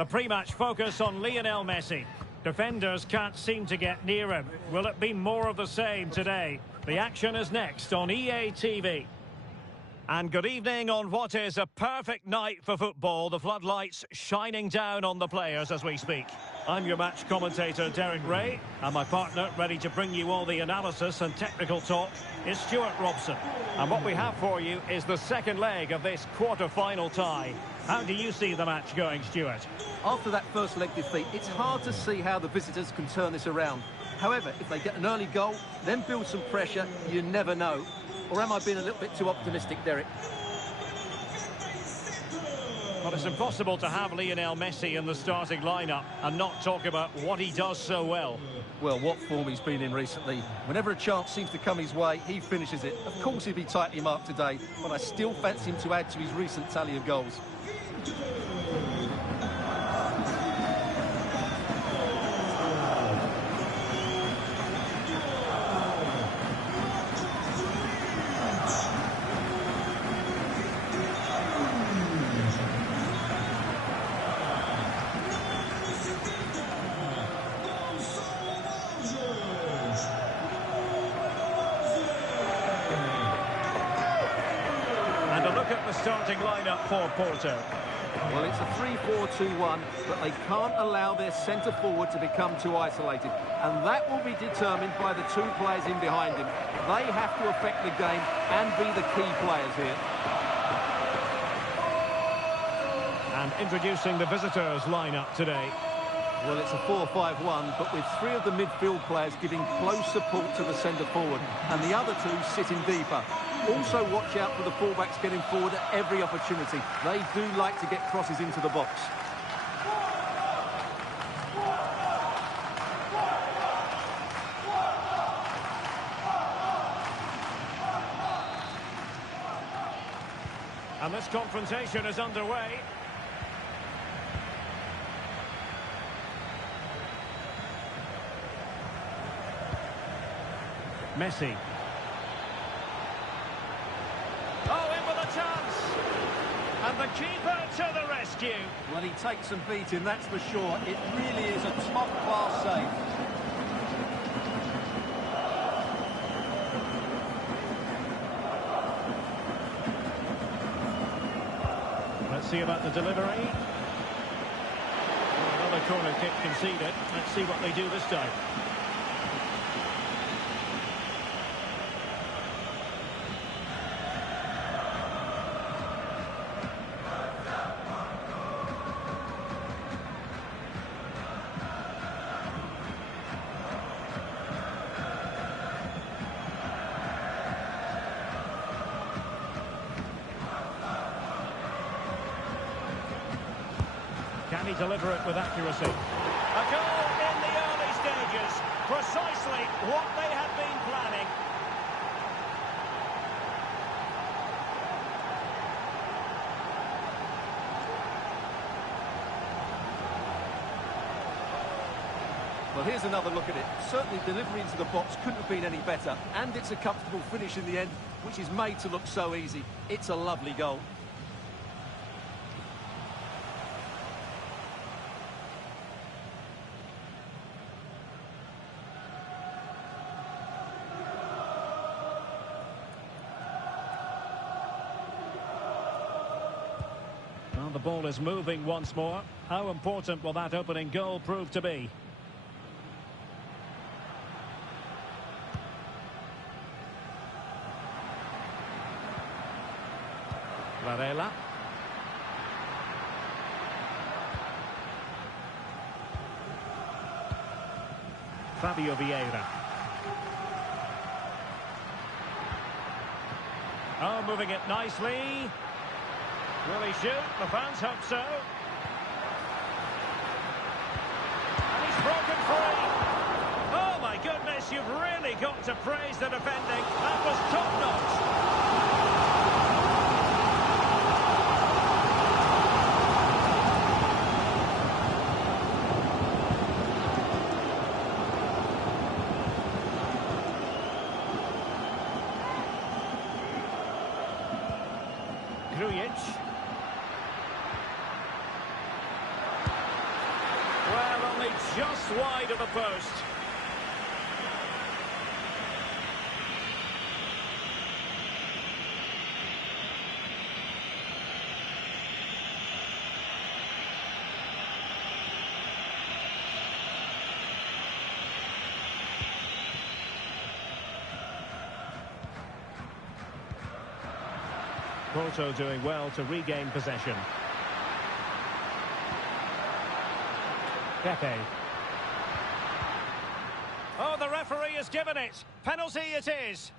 The pre-match focus on Lionel Messi. Defenders can't seem to get near him. Will it be more of the same today? The action is next on EA TV. And good evening on what is a perfect night for football. The floodlights shining down on the players as we speak. I'm your match commentator, Derek Ray, and my partner, ready to bring you all the analysis and technical talk, is Stuart Robson. And what we have for you is the second leg of this quarter-final tie. How do you see the match going, Stuart? After that first leg defeat, it's hard to see how the visitors can turn this around. However, if they get an early goal, then build some pressure, you never know. Or am I being a little bit too optimistic, Derek? Well, it's impossible to have Lionel Messi in the starting lineup and not talk about what he does so well. Well, what form he's been in recently. Whenever a chance seems to come his way, he finishes it. Of course he'll be tightly marked today, but I still fancy him to add to his recent tally of goals. Starting lineup for Porto. Well, it's a 3-4-2-1, but they can't allow their centre-forward to become too isolated. And that will be determined by the two players in behind him. They have to affect the game and be the key players here. And introducing the visitors' lineup today. Well, it's a 4-5-1, but with three of the midfield players giving close support to the centre-forward, and the other two sitting deeper. Also watch out for the fullbacks getting forward at every opportunity. They do like to get crosses into the box. And this confrontation is underway. Messi. Oh, in with a chance. And the keeper to the rescue. Well, he takes some beating, that's for sure. It really is a top-class save. Let's see about the delivery. Another corner kick conceded. Let's see what they do this time. Can he deliver it with accuracy? A goal in the early stages. Precisely what they had been planning. Well, here's another look at it. Certainly delivery into the box couldn't have been any better. And it's a comfortable finish in the end, which is made to look so easy. It's a lovely goal. Well, the ball is moving once more. How important will that opening goal prove to be? Varela. Fabio Vieira. Oh, moving it nicely. Will he shoot? The fans hope so. And he's broken free. Oh, my goodness, you've really got to praise the defending. That was top-notch. only just wide of the post. Porto doing well to regain possession. Pepe. Oh, the referee has given it. Penalty it is.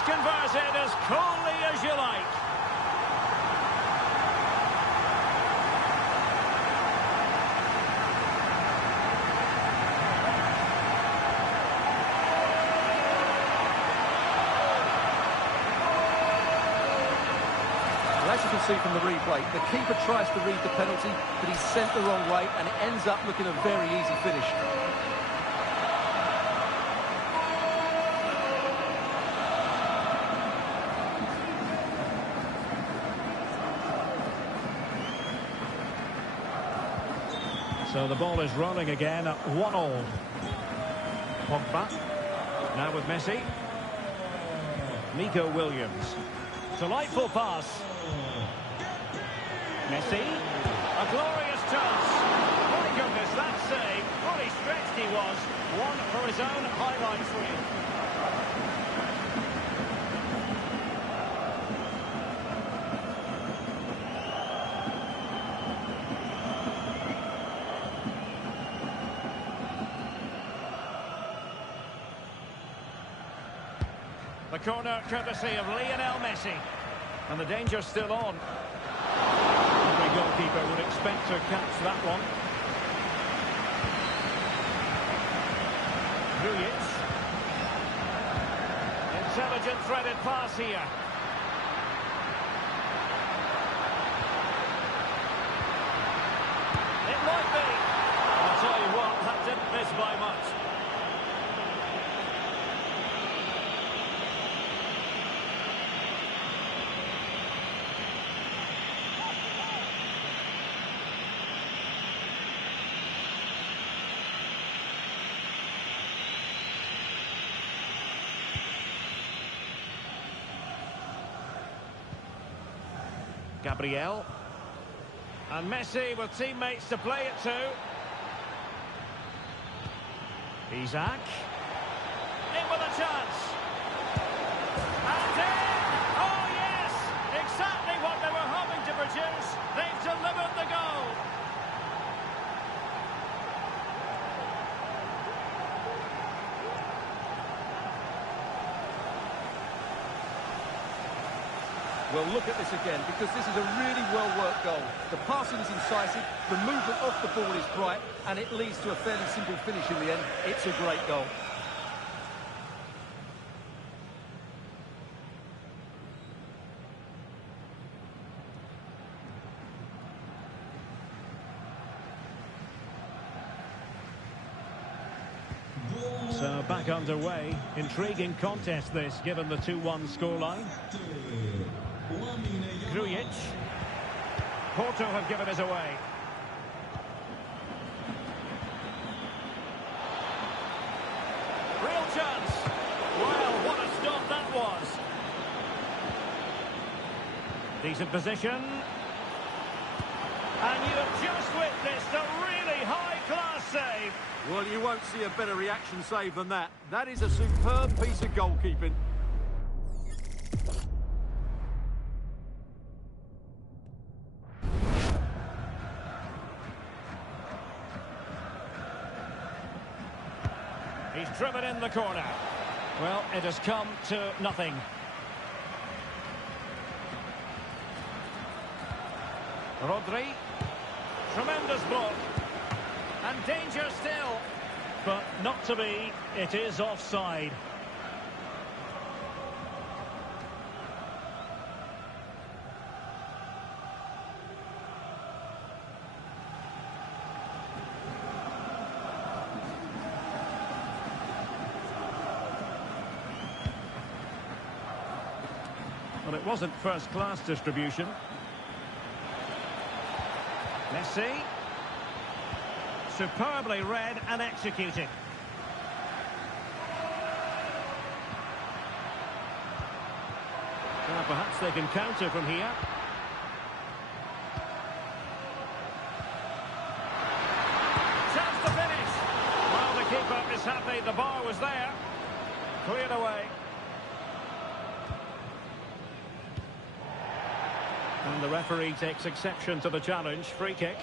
Converted as coolly as you like. Well, as you can see from the replay, the keeper tries to read the penalty, but he's sent the wrong way, and it ends up looking a very easy finish. So the ball is rolling again at 1-1. Pogba. Now with Messi. Nico Williams. Delightful pass. Messi. A glorious chance. My goodness, that save. Fully stretched he was. One for his own highlights reel. The corner courtesy of Lionel Messi. And the danger's still on. Every goalkeeper would expect to catch that one. Grujic. Intelligent threaded pass here. It might be. I'll tell you what, that didn't miss by much. Gabriel. And Messi with teammates to play it to. Isaac. In with a chance. And in! Oh yes! Exactly what they were hoping to produce. They've delivered the goal. Well, look at this again, because this is a really well-worked goal. The passing is incisive, the movement off the ball is bright, and it leads to a fairly simple finish in the end. It's a great goal. So back underway. Intriguing contest this, given the 2-1 scoreline. Grujic. Porto have given us away. Real chance. Well, what a stop that was. Decent position. And you have just witnessed a really high-class save. Well, you won't see a better reaction save than that. That is a superb piece of goalkeeping. He's driven in the corner. Well, it has come to nothing. Rodri. Tremendous block. And danger still. But not to be. It is offside. Well, it wasn't first-class distribution. Messi. Superbly read and executed. Well, perhaps they can counter from here. Chance to finish. Well, the keeper is happy the bar was there. Cleared away. And the referee takes exception to the challenge. Free kick.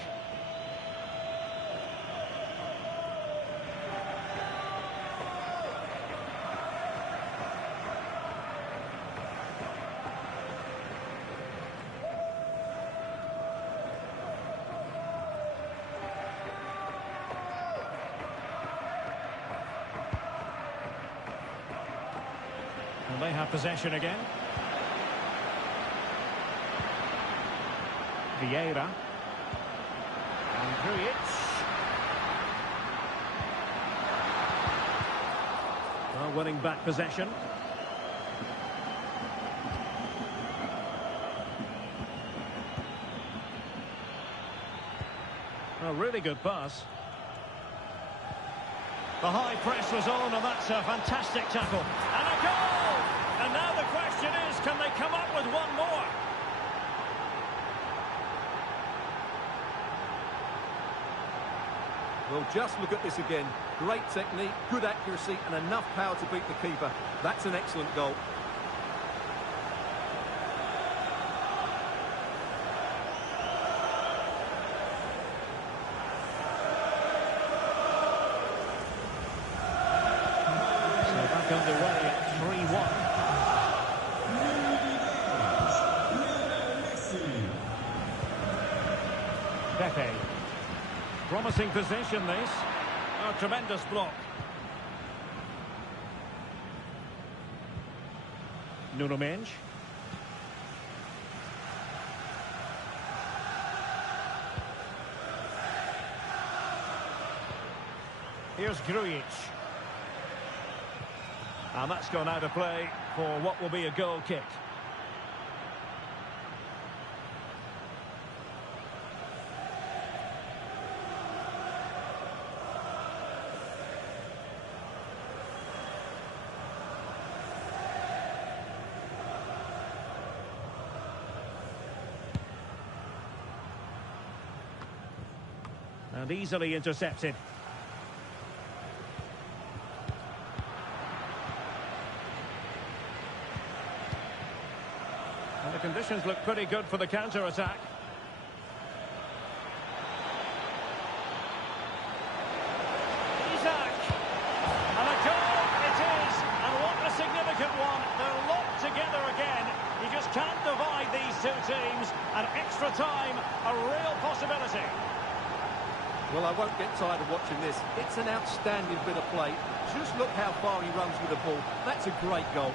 And they have possession again. Vieira. And Grujic. Well, winning back possession. A really good pass. The high press was on, and that's a fantastic tackle. And a goal! And now the question is, can they come up with one more? Well, just look at this again. Great technique, good accuracy, and enough power to beat the keeper. That's an excellent goal. So back underway at 3-1. Pepe. Promising position, this. A tremendous block. Nuno Mendes. Here's Grujic. And that's gone out of play for what will be a goal kick. And easily intercepted. And the conditions look pretty good for the counter-attack. Isaac! And a goal it is! And what a significant one. They're locked together again. You just can't divide these two teams. And extra time, a real possibility. Well, I won't get tired of watching this. It's an outstanding bit of play. Just look how far he runs with the ball. That's a great goal.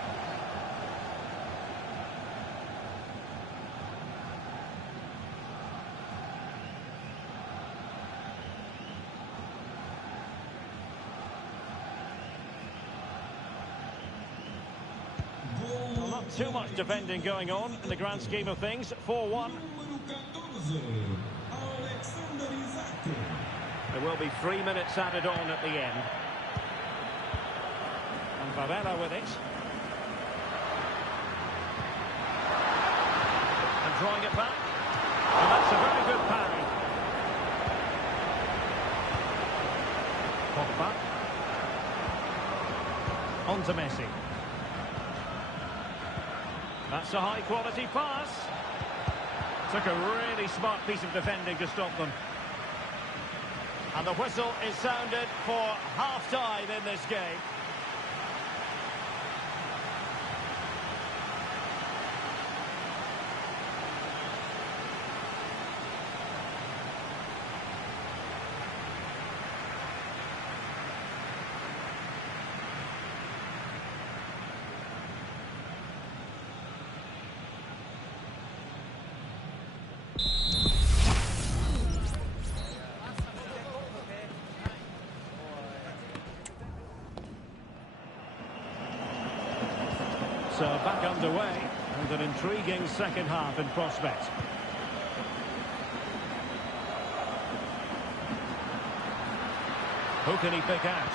Well, not too much defending going on in the grand scheme of things. 4-1. There will be 3 minutes added on at the end. And Varela with it. And drawing it back. And that's a very good parry. Pogba. On to Messi. That's a high-quality pass. Took a really smart piece of defending to stop them. And the whistle is sounded for half-time in this game. So back underway, And an intriguing second half in prospect. Who can he pick out?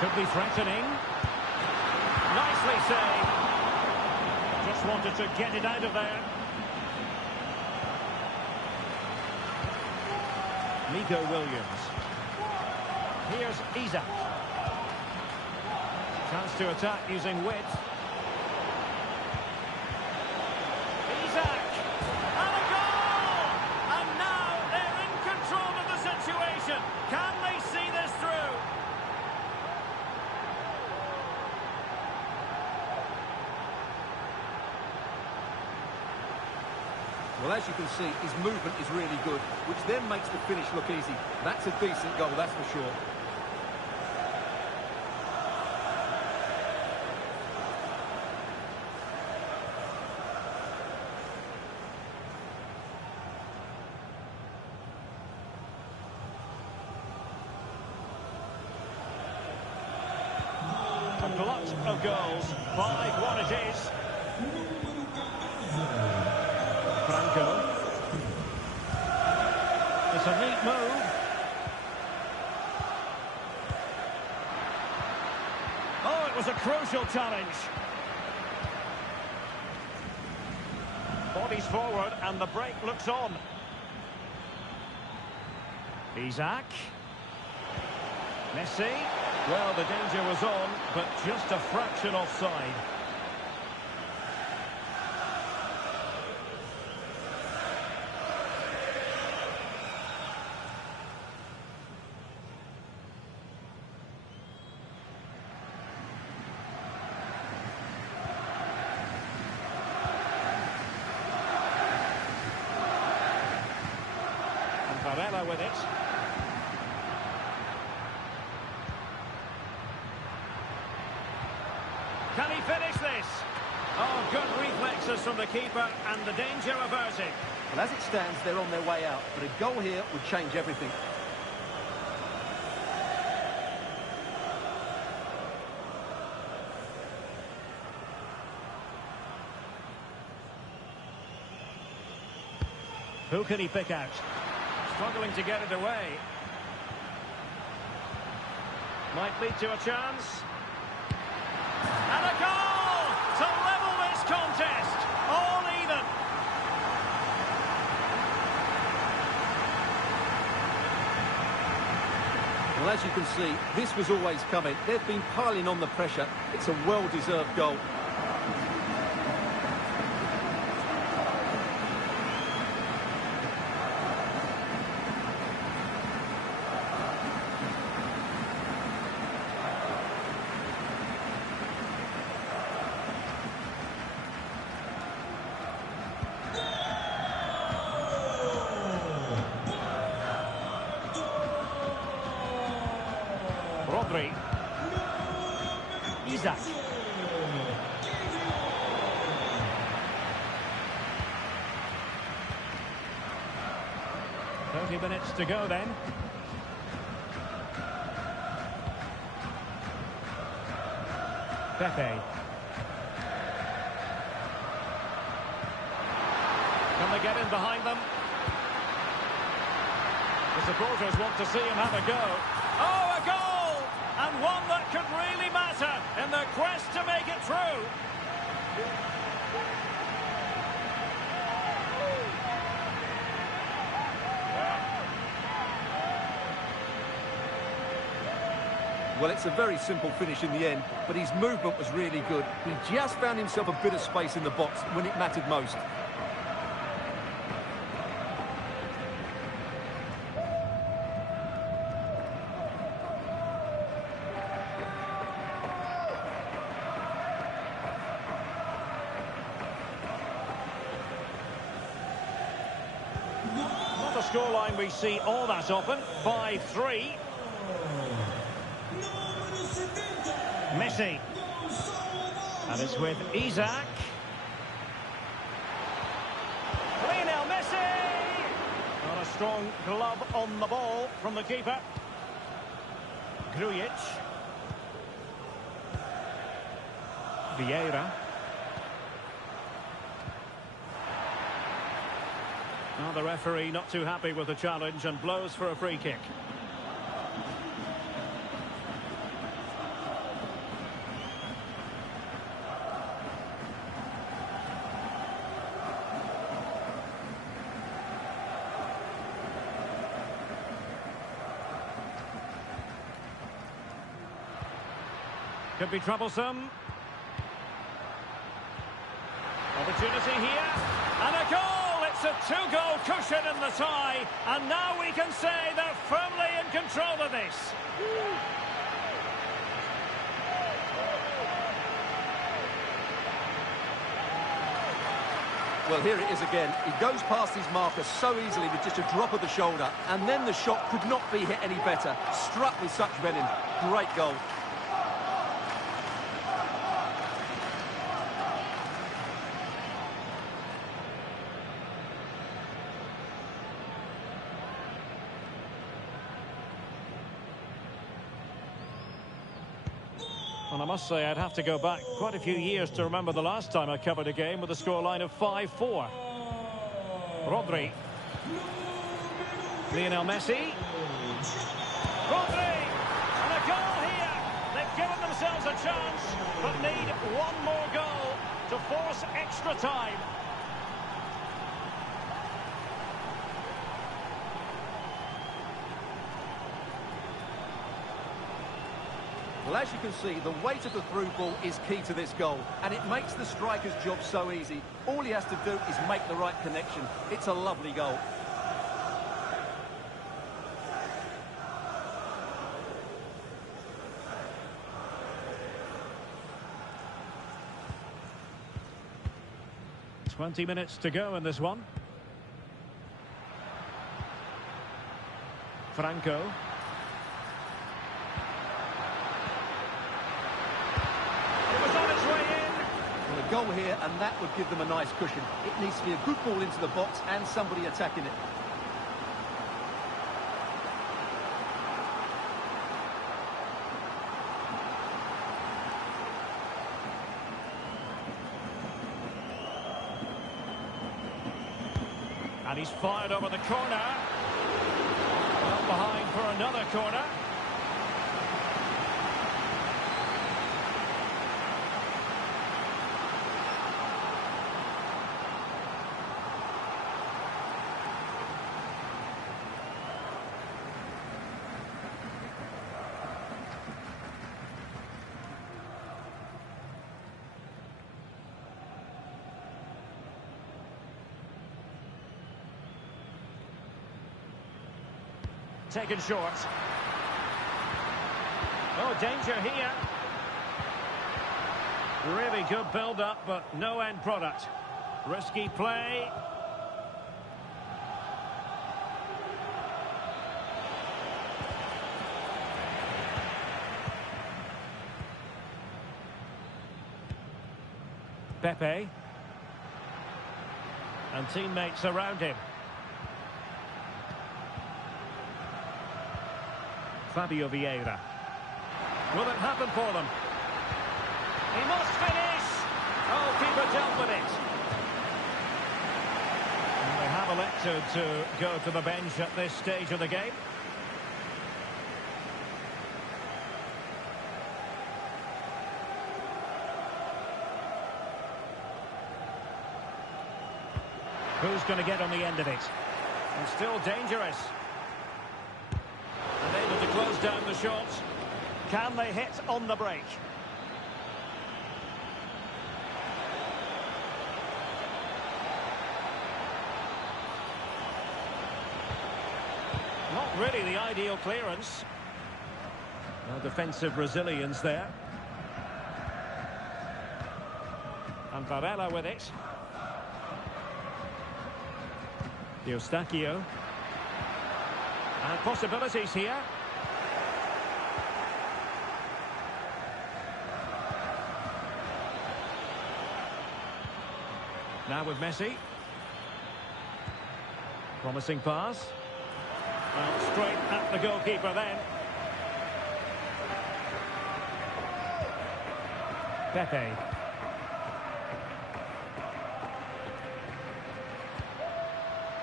Could be threatening. Nicely saved. Just wanted to get it out of there. Nico Williams. Here's Isak. Chance to attack using width. Isak! And a goal! And now they're in control of the situation. Can they see this through? Well, as you can see, his movement is really good, which then makes the finish look easy. That's a decent goal, that's for sure. A glut of goals. 5-1 it is. Franco. It's a neat move. Oh, it was a crucial challenge. Bodies forward and the break looks on. Isak. Messi. Well, the danger was on, but just a fraction offside. And Varela with it. Can he finish this? Oh, good reflexes from the keeper and the danger averted. Well, as it stands, they're on their way out, but a goal here would change everything. Who can he pick out? Struggling to get it away. Might lead to a chance. And a goal to level this contest. All even. Well, as you can see, this was always coming. They've been piling on the pressure. It's a well-deserved goal. Rodri. Isak. Minutes to go then. Pepe. Can they get in behind them? The supporters want to see him have a go. Oh, a goal! And one that could really matter in the quest to make it through. Well, it's a very simple finish in the end, but his movement was really good. He just found himself a bit of space in the box when it mattered most. Not a scoreline we see all that often. 5-3. Messi. And it's with Isak. Lionel Messi! Got a strong glove on the ball from the keeper. Grujic. Vieira. Well, the referee not too happy with the challenge and blows for a free kick. Could be troublesome. Opportunity here. And a goal! It's a two-goal cushion in the tie. And now we can say they're firmly in control of this. Well, here it is again. He goes past his marker so easily with just a drop of the shoulder. And then the shot could not be hit any better. Struck with such venom. Great goal. And I must say, I'd have to go back quite a few years to remember the last time I covered a game with a scoreline of 5-4. Rodri. Lionel Messi. Rodri! And a goal here! They've given themselves a chance, but need one more goal to force extra time. Well, as you can see, the weight of the through ball is key to this goal, and it makes the striker's job so easy. All he has to do is make the right connection. It's a lovely goal. "20 minutes to go in this one. Franco. Goal here, and that would give them a nice cushion. It needs to be a good ball into the box and somebody attacking it. And he's fired over the corner. Well behind for another corner. Taken short. Oh, danger here. Really good build-up, but no end product. Risky play. Pepe. And teammates around him. Fabio Vieira. Will it happen for them? He must finish! Oh, keeper dealt with it. And they have elected to go to the bench at this stage of the game. Who's going to get on the end of it? And still dangerous. And able to close down the shots. Can they hit on the break? Not really the ideal clearance. No defensive resilience there. And Varela with it. Eustachio. And possibilities here. Now with Messi. Promising pass. Well, straight at the goalkeeper then. Pepe.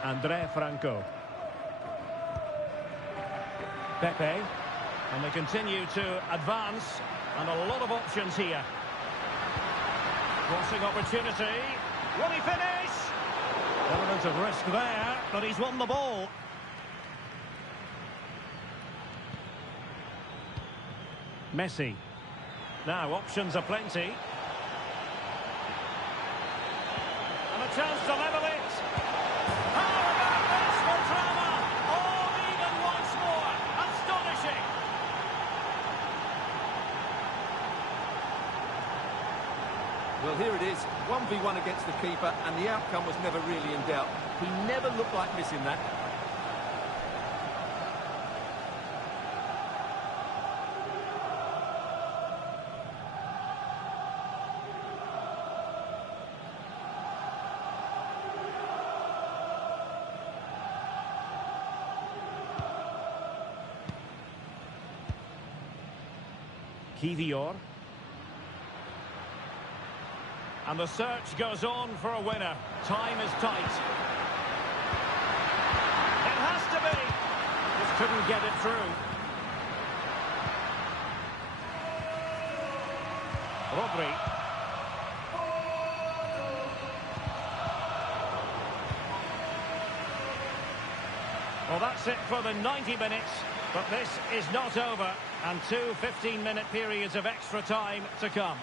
Andre Franco. Pepe. And they continue to advance. And a lot of options here. Crossing opportunity. Will he finish? Evidence of risk there, but he's won the ball. Messi. Now, options are plenty. And a chance to level it. How about this for drama? All even once more. Astonishing. Well, here it is, 1v1 against the keeper, and the outcome was never really in doubt. He never looked like missing that. Kivior. And the search goes on for a winner. Time is tight. It has to be. Just couldn't get it through. Rodri. Well, that's it for the 90 minutes. But this is not over. And two 15-minute periods of extra time to come.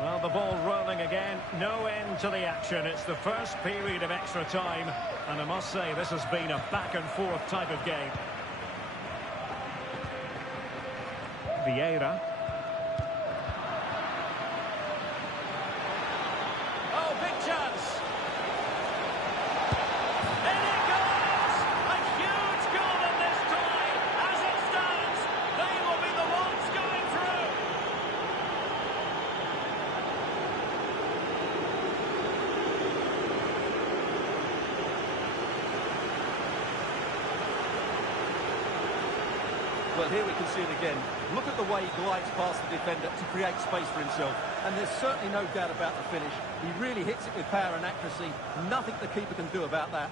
Well, the ball rolling again. No end to the action. It's the first period of extra time. And I must say, this has been a back-and-forth type of game. Vieira. Oh, big chance. In it goes! A huge goal in this time. As it stands, they will be the ones going through. Well, here we can see it again. Look at the way he glides past the defender to create space for himself. And there's certainly no doubt about the finish. He really hits it with power and accuracy. Nothing the keeper can do about that.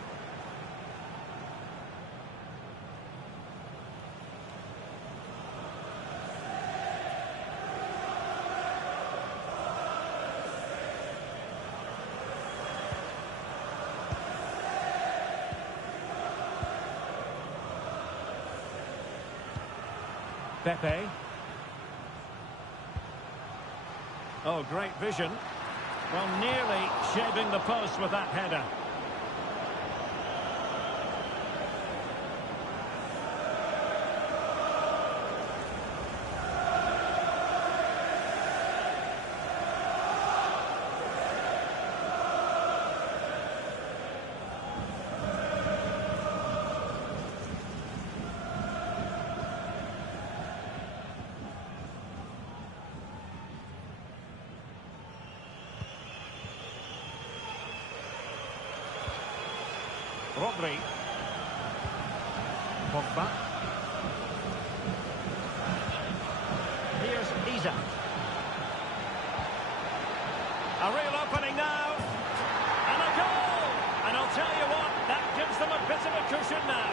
Pepe. Oh, great vision. Well, nearly shaving the post with that header. Rodri. Pogba. Here's Isak. A real opening now. And a goal! And I'll tell you what, that gives them a bit of a cushion now.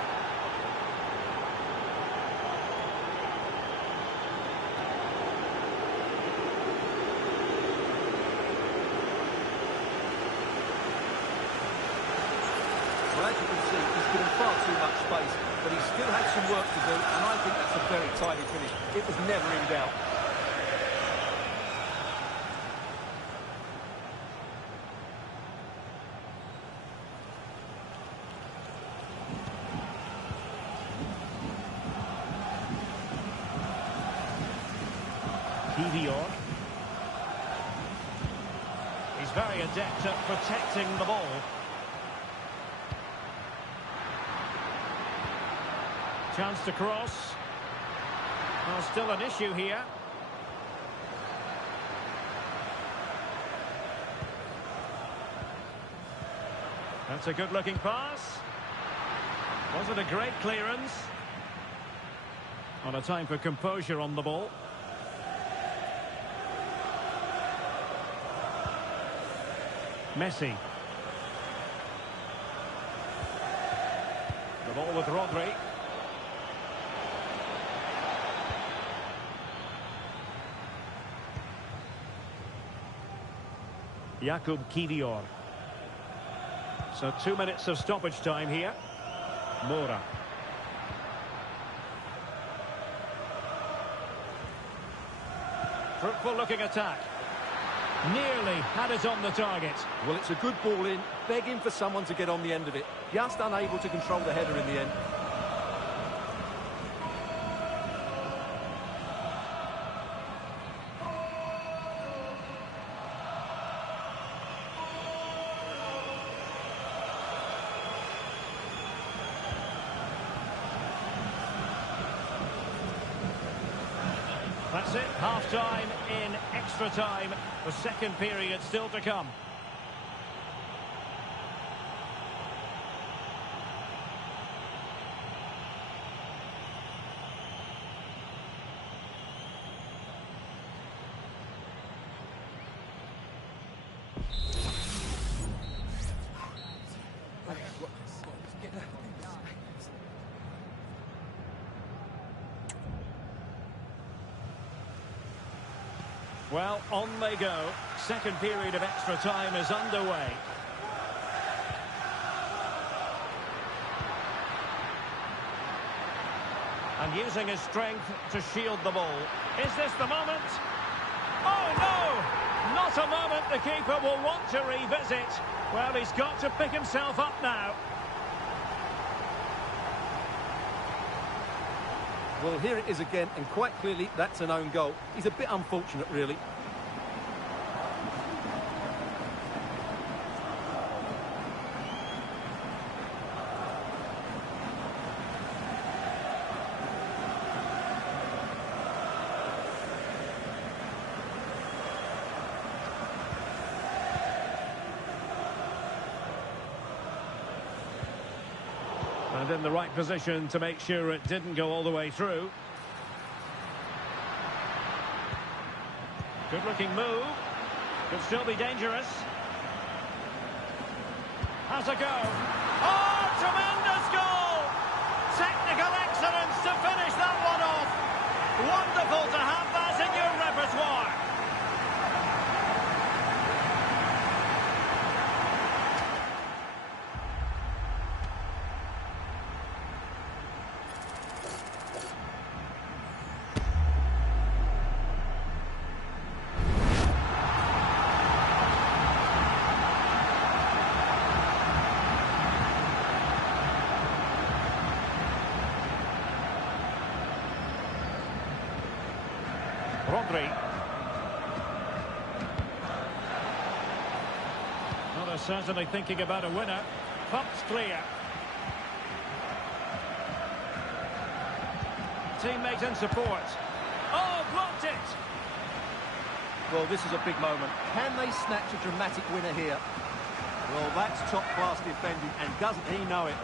as you can see, he's given far too much space, but he still had some work to do, and I think that's a very tidy finish. It was never in doubt. He's very adept at protecting the ball. Chance to cross. Well, still an issue here. That's a good-looking pass. Was it a great clearance? On a time for composure on the ball. Messi. The ball with Rodri. Jakub Kivior. So 2 minutes of stoppage time here. Mora. Fruitful looking attack. Nearly had it on the target. Well, it's a good ball in, begging for someone to get on the end of it. Just unable to control the header in the end. That's it, half-time in extra time. The second period still to come. Well, on they go. Second period of extra time is underway. And using his strength to shield the ball. Is this the moment? Oh, no! Not a moment the keeper will want to revisit. Well, he's got to pick himself up now. Well, here it is again, and quite clearly that's an own goal. He's a bit unfortunate, really. And in the right position to make sure it didn't go all the way through. Good-looking move. Could still be dangerous. Has a go. Oh, tremendous goal! Technical excellence to finish that one off. Wonderful to have that in your repertoire. Rodri. Well, they're certainly thinking about a winner. Pumped clear. Teammate in support. Oh, blocked it! Well, this is a big moment. Can they snatch a dramatic winner here? Well, that's top-class defending, and doesn't he know it?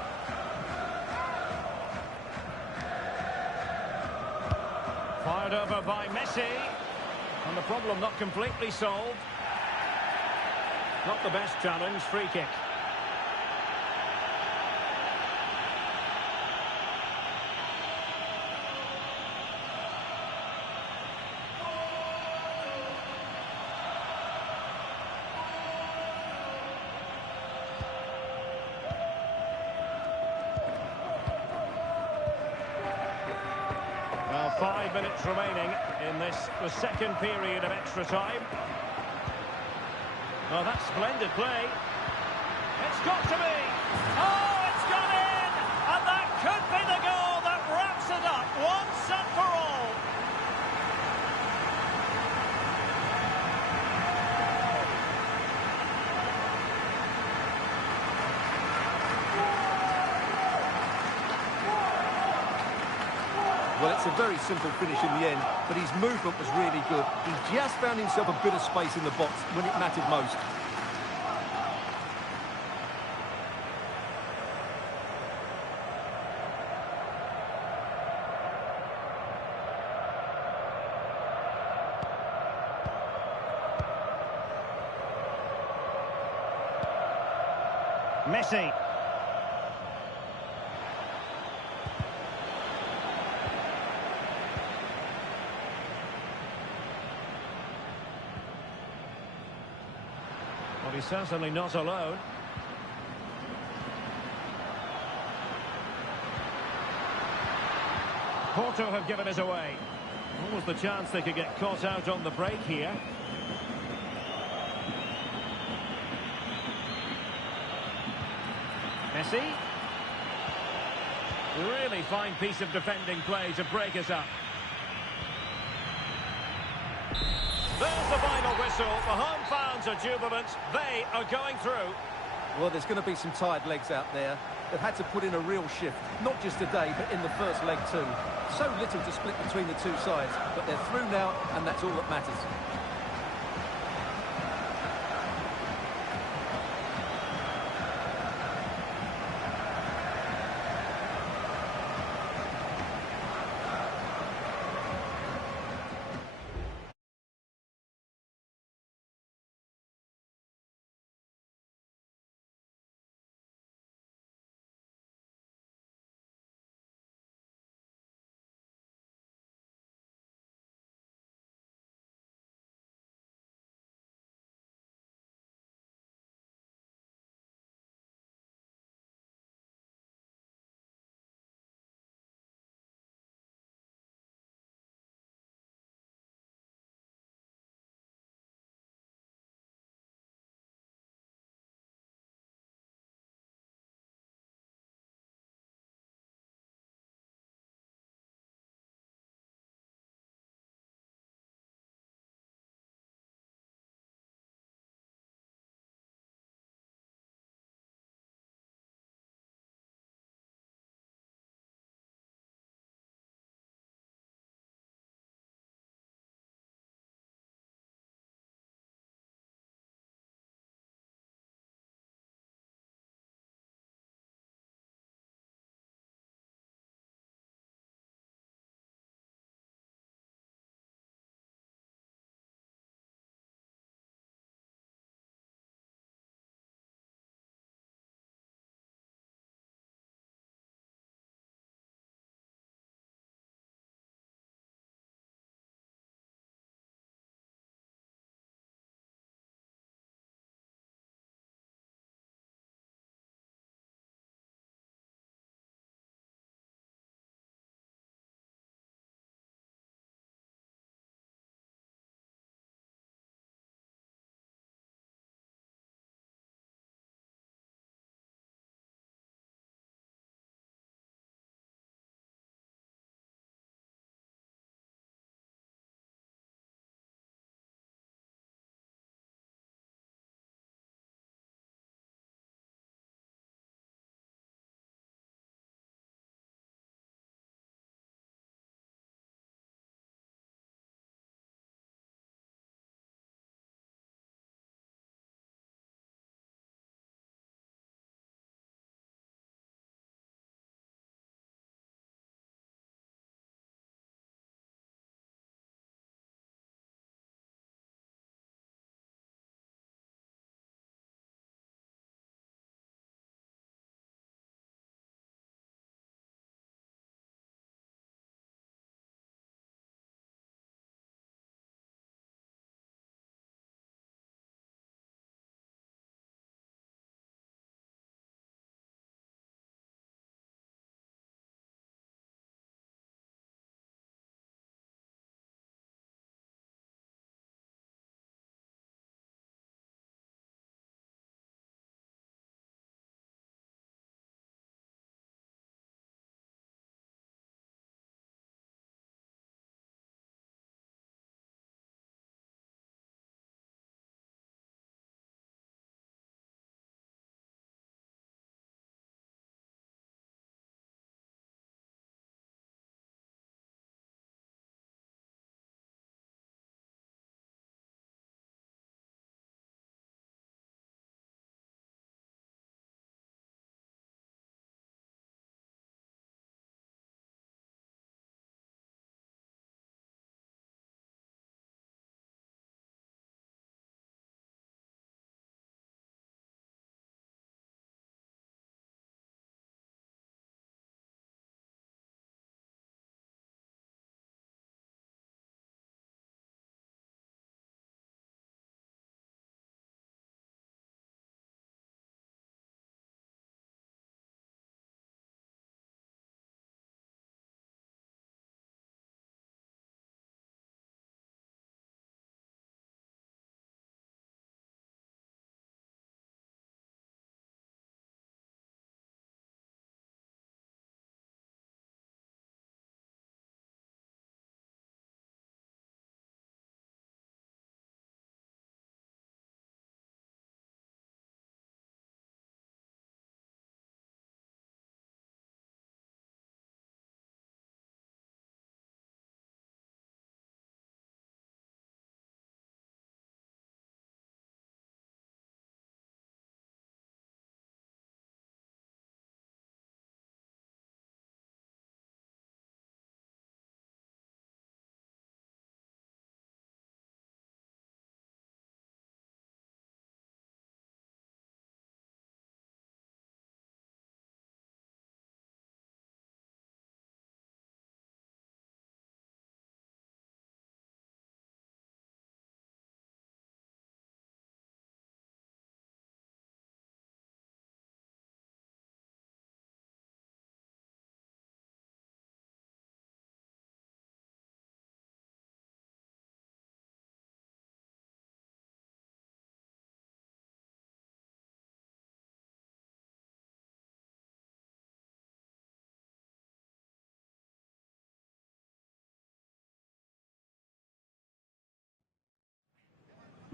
Fired over by Messi. And the problem not completely solved. Not the best challenge, free kick. 5 minutes remaining in the second period of extra time. Oh, that's splendid play. It's got to be. Oh, it's gone in! And that could be the goal that wraps it up once and for all. Well, it's a very simple finish in the end, but his movement was really good. He just found himself a bit of space in the box when it mattered most. Messi. Well, he's certainly not alone. Porto have given it away. What was the chance they could get caught out on the break here? Messi. Really fine piece of defending play to break us up. There's the final whistle. The home fans are jubilant. They are going through. Well, there's going to be some tired legs out there. They've had to put in a real shift, not just today, but in the first leg too. So little to split between the two sides, but they're through now, and that's all that matters.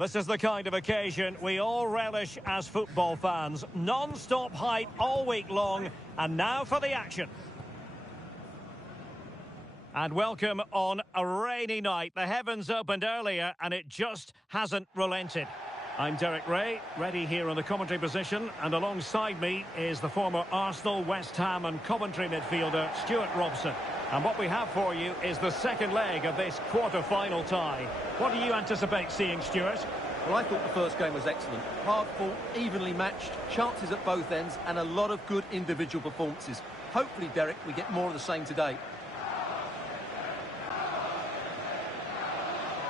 This is the kind of occasion we all relish as football fans. Non-stop hype all week long, and now for the action. And welcome on a rainy night. The heavens opened earlier and it just hasn't relented. I'm Derek Ray, ready here on the commentary position, and alongside me is the former Arsenal, West Ham and Coventry midfielder Stuart Robson. And what we have for you is the second leg of this quarter-final tie. What do you anticipate seeing, Stuart? Well, I thought the first game was excellent. Hard fought, evenly matched, chances at both ends, and a lot of good individual performances. Hopefully, Derek, we get more of the same today.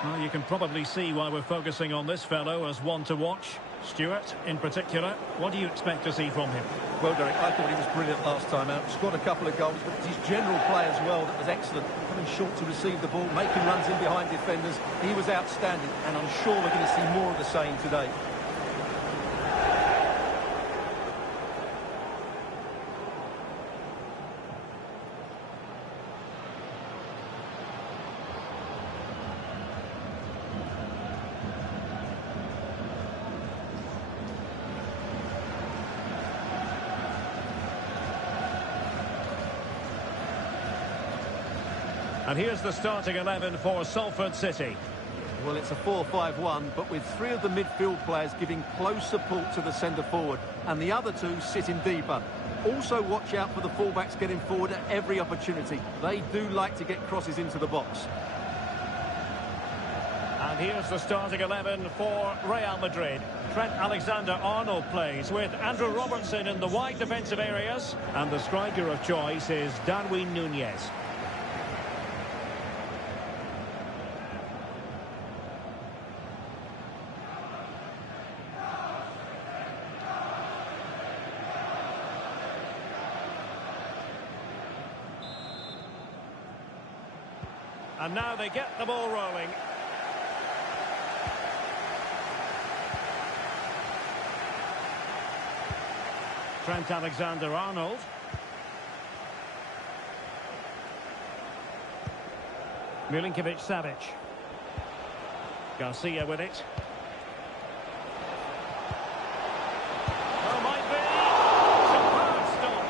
Well, you can probably see why we're focusing on this fellow as one to watch. Stuart, in particular, what do you expect to see from him? Well, Derek, I thought he was brilliant last time out. Scored a couple of goals, but his general play as well that was excellent. Coming short to receive the ball, making runs in behind defenders. He was outstanding, and I'm sure we're going to see more of the same today. And here's the starting 11 for Salford City. Well, it's a 4-5-1, but with three of the midfield players giving close support to the centre forward, and the other two sitting deeper. Also watch out for the fullbacks getting forward at every opportunity. They do like to get crosses into the box. And here's the starting 11 for Real Madrid. Trent Alexander-Arnold plays with Andrew Robertson in the wide defensive areas, and the striker of choice is Darwin Núñez. And now they get the ball rolling. Trent Alexander-Arnold. Milinkovic-Savic. Garcia with it. Oh, might be. Superb stop.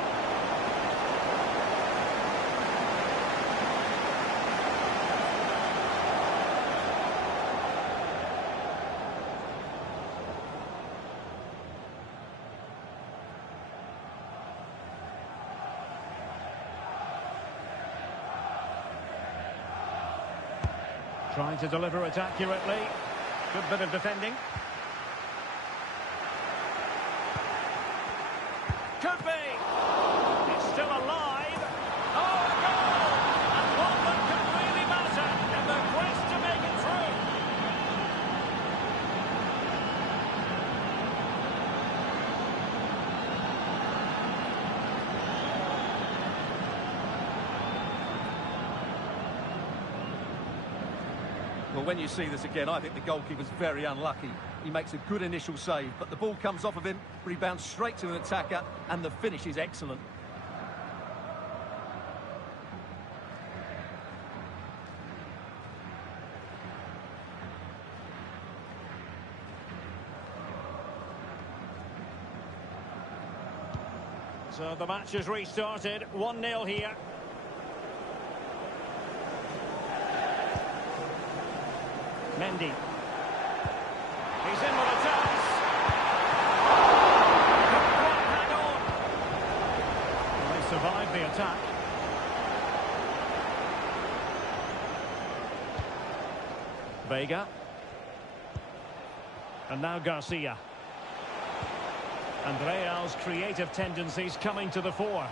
Trying to deliver it accurately. Good bit of defending. Could be. It's still alive. Oh, a goal! And one that could really matter in the quest to make it through. Well, when you see this again, I think the goalkeeper's very unlucky. He makes a good initial save, but the ball comes off of him, rebounds straight to an attacker, and the finish is excellent. So the match has restarted. 1-0 here. Mendy. He's in with a chance. Couldn't quite hang on. Well, they survived the attack. Vega. And now Garcia. And Real's creative tendencies coming to the fore.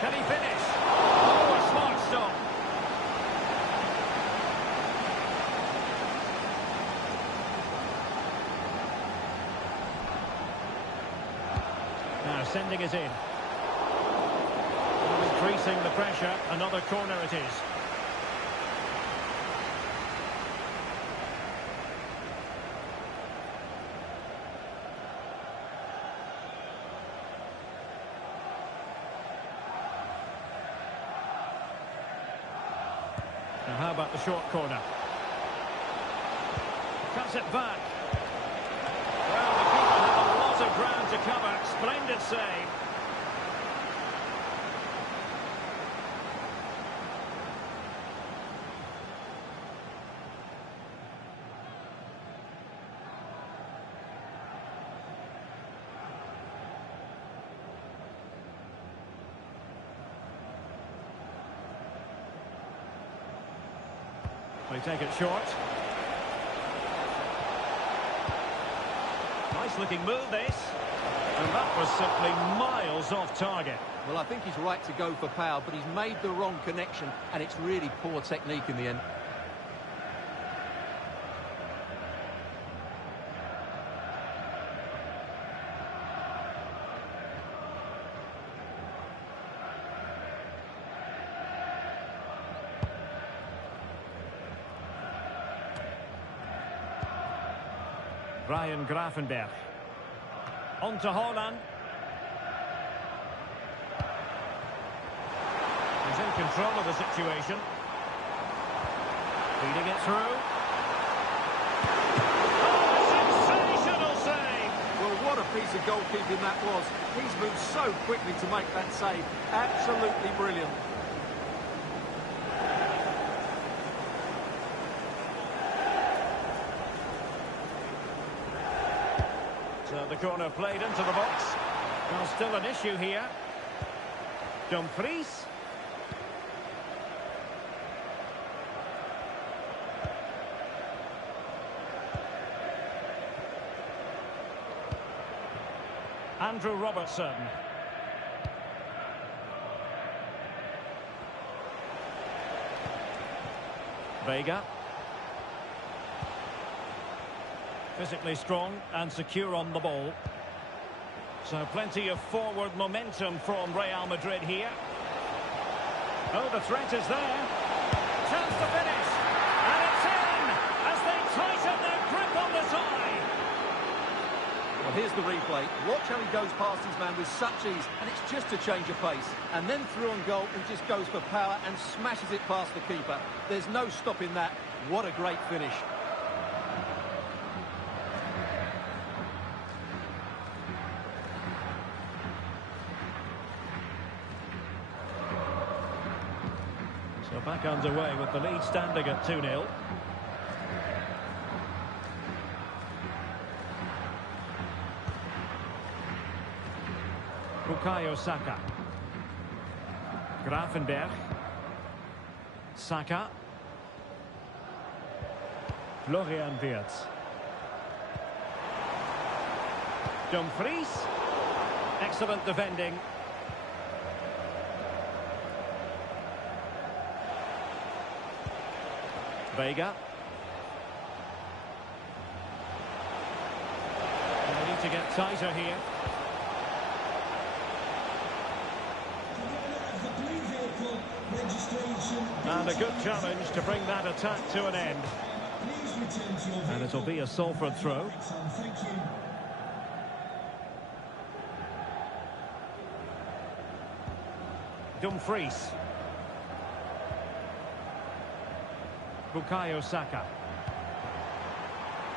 Can he finish? Oh, a smart stop. Now sending it in. Increasing the pressure. Another corner it is. Now how about the short corner? Cuts it back. Well, the keeper had a lot of ground to cover. Splendid save. They take it short. Nice looking move this. And that was simply miles off target. Well, I think he's right to go for power, but he's made the wrong connection, and it's really poor technique in the end. Ryan Gravenberch. On to Haaland. He's in control of the situation. Feeding it through. Oh, sensational save! Well, what a piece of goalkeeping that was. He's moved so quickly to make that save. Absolutely brilliant. So the corner played into the box. Well, still an issue here. Dumfries. Andrew Robertson. Vega. Physically strong and secure on the ball. So plenty of forward momentum from Real Madrid here. Oh, the threat is there. Chance to finish. And it's in as they tighten their grip on the tie. Well, here's the replay. Watch how he goes past his man with such ease, and it's just a change of pace. And then through on goal, he just goes for power and smashes it past the keeper. There's no stopping that. What a great finish. So back underway with the lead standing at 2-0. Bukayo Saka. Gravenberch. Saka. Florian Wirtz. Dumfries. Excellent defending. Vega. They need to get tighter here. And a good challenge to bring that attack to an end. And it'll be a Salford throw. Dumfries. Bukayo Saka.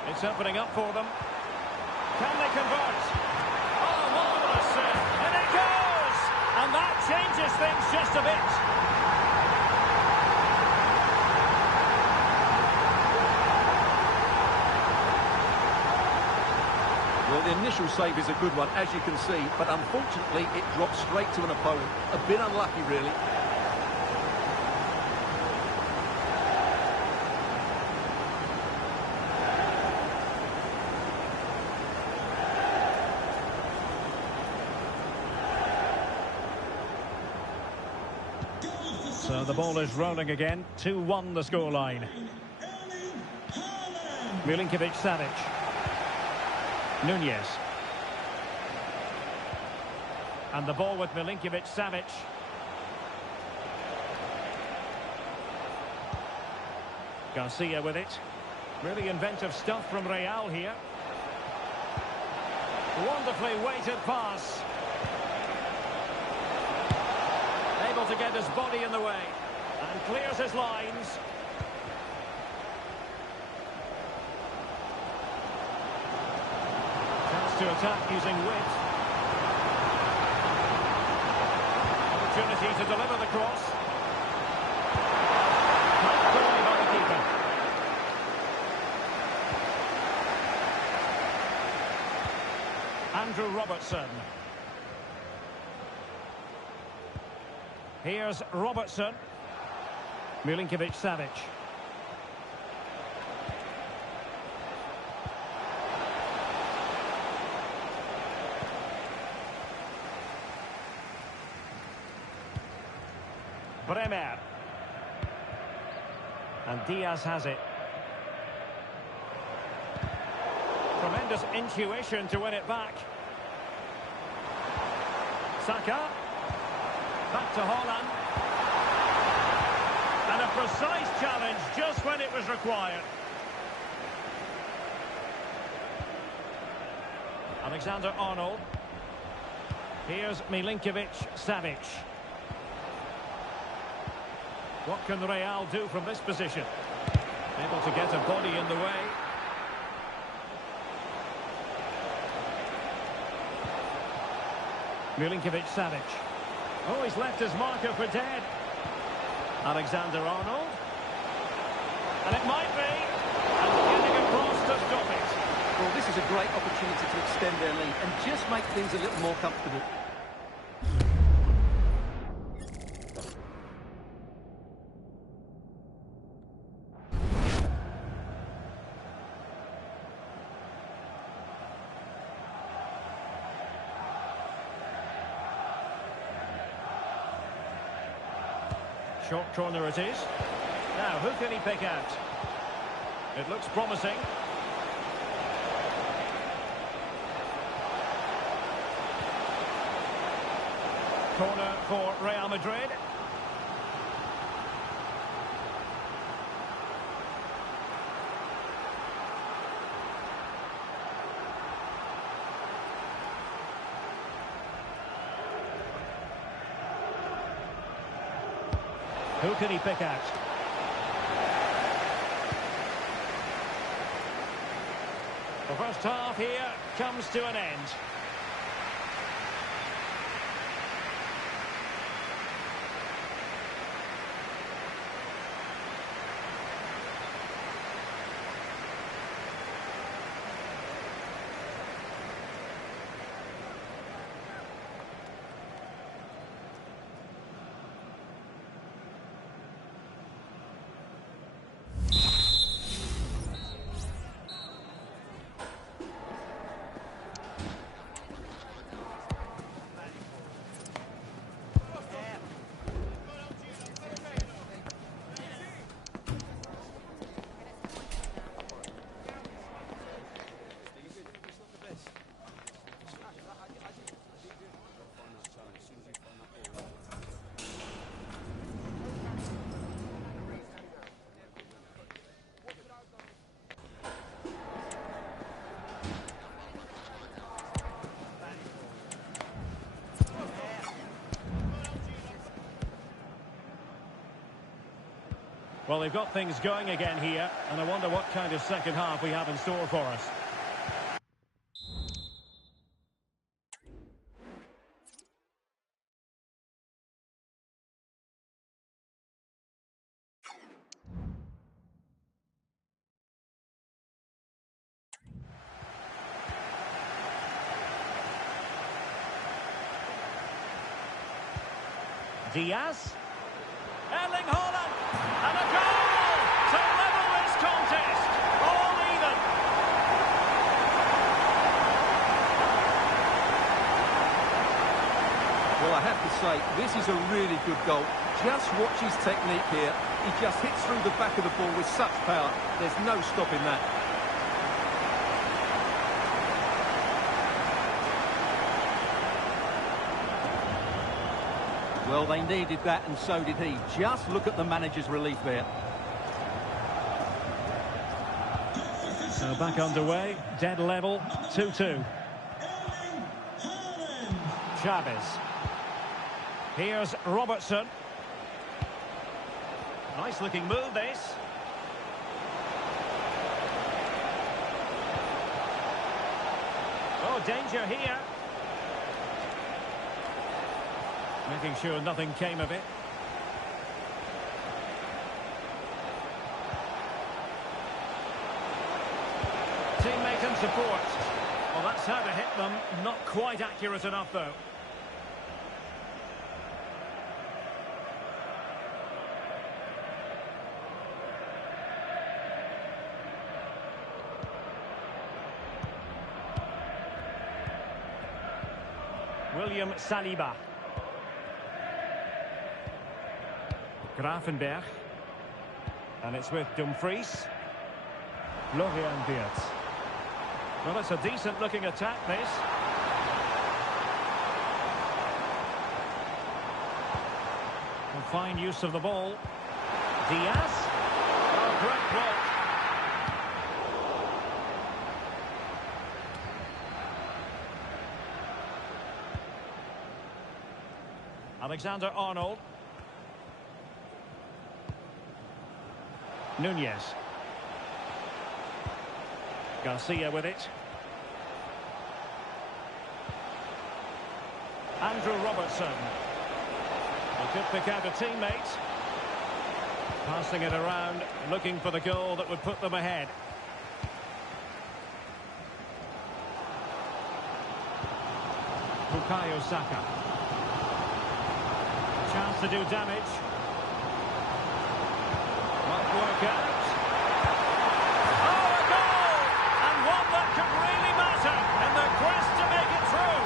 It's opening up for them. Can they convert? Oh, marvellous save. And it goes! And that changes things just a bit. Well, the initial save is a good one, as you can see, but unfortunately it dropped straight to an opponent. A bit unlucky, really. So the ball is rolling again. 2-1 the scoreline. Milinkovic-Savic. Nunez. And the ball with Milinkovic-Savic. Garcia with it. Really inventive stuff from Real here. Wonderfully weighted pass. Able to get his body in the way. And clears his lines. to attack using width. Opportunity to deliver the cross. Not clearly by the keeper. Andrew Robertson. Here's Robertson. Milinkovic-Savic. Bremer. And Diaz has it. Tremendous intuition to win it back. Saka. Back to Haaland. And a precise challenge just when it was required. Alexander-Arnold. Here's Milinkovic-Savic. What can Real do from this position? Able to get a body in the way. Milinkovic-Savic. Oh, he's left his marker for dead. Alexander-Arnold. And it might be. And getting across to stop it. Well, this is a great opportunity to extend their lead and just make things a little more comfortable. Short corner it is. Now, who can he pick out? It looks promising. Corner for Real Madrid. Who can he pick out? The first half here comes to an end. Well, they've got things going again here, and I wonder what kind of second half we have in store for us. Diaz. Erling Haaland. And a goal to level this contest. All even. Well, I have to say, this is a really good goal. Just watch his technique here. He just hits through the back of the ball with such power. There's no stopping that. Well, they needed that, and so did he. Just look at the manager's relief there. So back underway, dead level, 2-2. Chavez. Here's Robertson. Nice looking move, this. Oh, danger here. Making sure nothing came of it. Teammate and support. Well, that's how to hit them. Not quite accurate enough, though. William Saliba. Grafenberg. And it's with Dumfries. Florian Wirtz. Well, it's a decent-looking attack, this. And fine use of the ball. Diaz. Oh, great block. Alexander-Arnold. Nunez. Garcia with it. Andrew Robertson. He could pick out a teammate. Passing it around, looking for the goal that would put them ahead. Bukayo Saka. Chance to do damage. Might work out. Oh, a goal! And one that could really matter in the quest to make it through.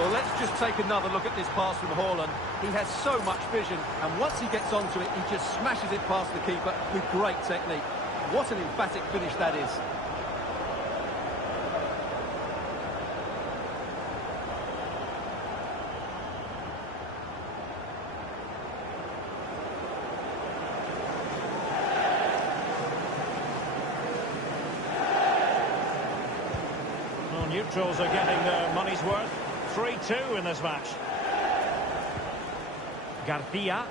Well, let's just take another look at this pass from Haaland. He has so much vision, and once he gets onto it, he just smashes it past the keeper with great technique. What an emphatic finish that is. Well, neutrals are getting their money's worth. 3-2 in this match. Garcia.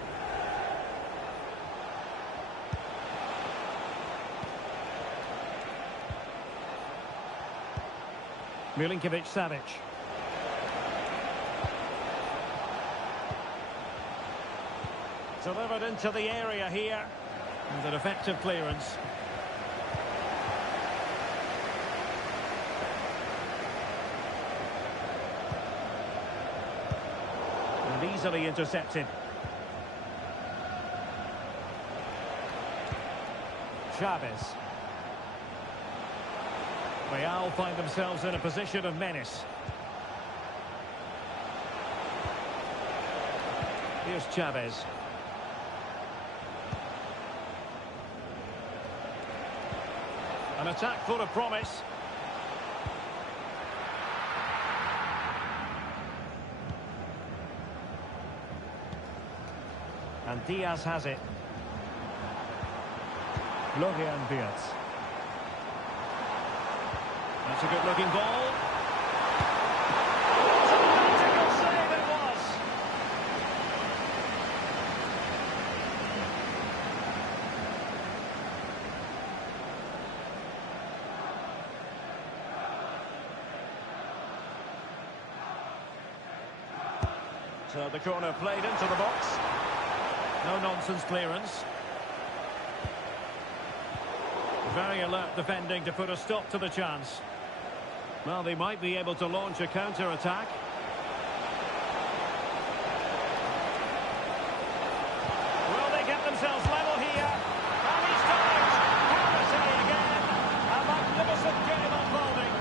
Milinkovic-Savic. Delivered into the area here. And an effective clearance. And easily intercepted. Chavez. Real find themselves in a position of menace. Here's Chavez. An attack full of promise. And Diaz has it. Florian Wirtz. That's a good-looking ball. What a tactical save it was! So the corner played into the box. No-nonsense clearance. Very alert defending to put a stop to the chance. Well, they might be able to launch a counter-attack. Will they get themselves level here? And he's done it! Penalty again! A magnificent game unfolding.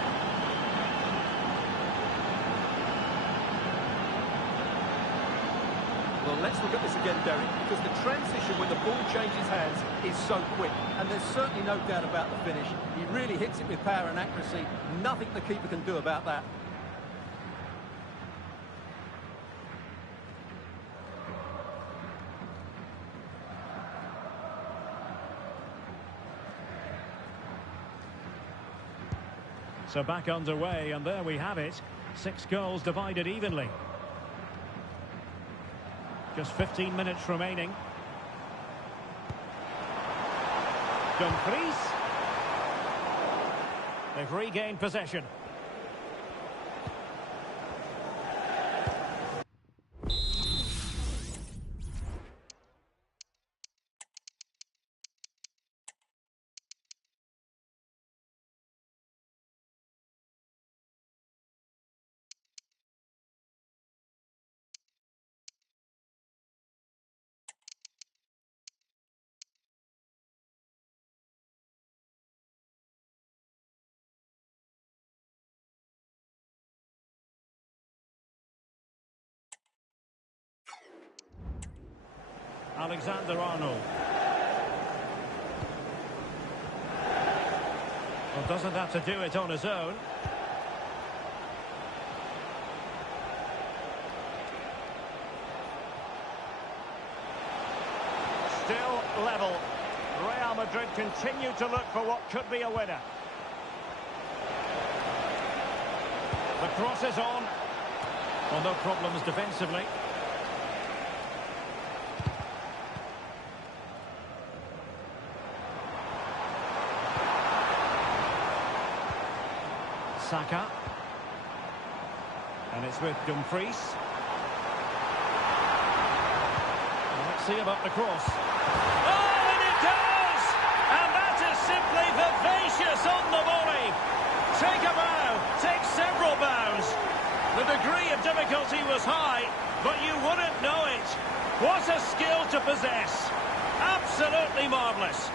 Well, let's look at this again, Derek, because the transition when the ball changes hands is so quick, and there's certainly no doubt about the finish. He really hits it with power and accuracy. Nothing the keeper can do about that. So back underway, and there we have it. 6 goals divided evenly. Just 15 minutes remaining. Dumfries. They've regained possession. Alexander-Arnold. Well, doesn't have to do it on his own. Still level. Real Madrid continue to look for what could be a winner. The cross is on. Well, no problems defensively. Saka. And it's with Dumfries. Let's see about the cross. Oh, and it does! And that is simply vivacious on the volley. Take a bow, take several bows. The degree of difficulty was high, but you wouldn't know it. What a skill to possess. Absolutely marvellous.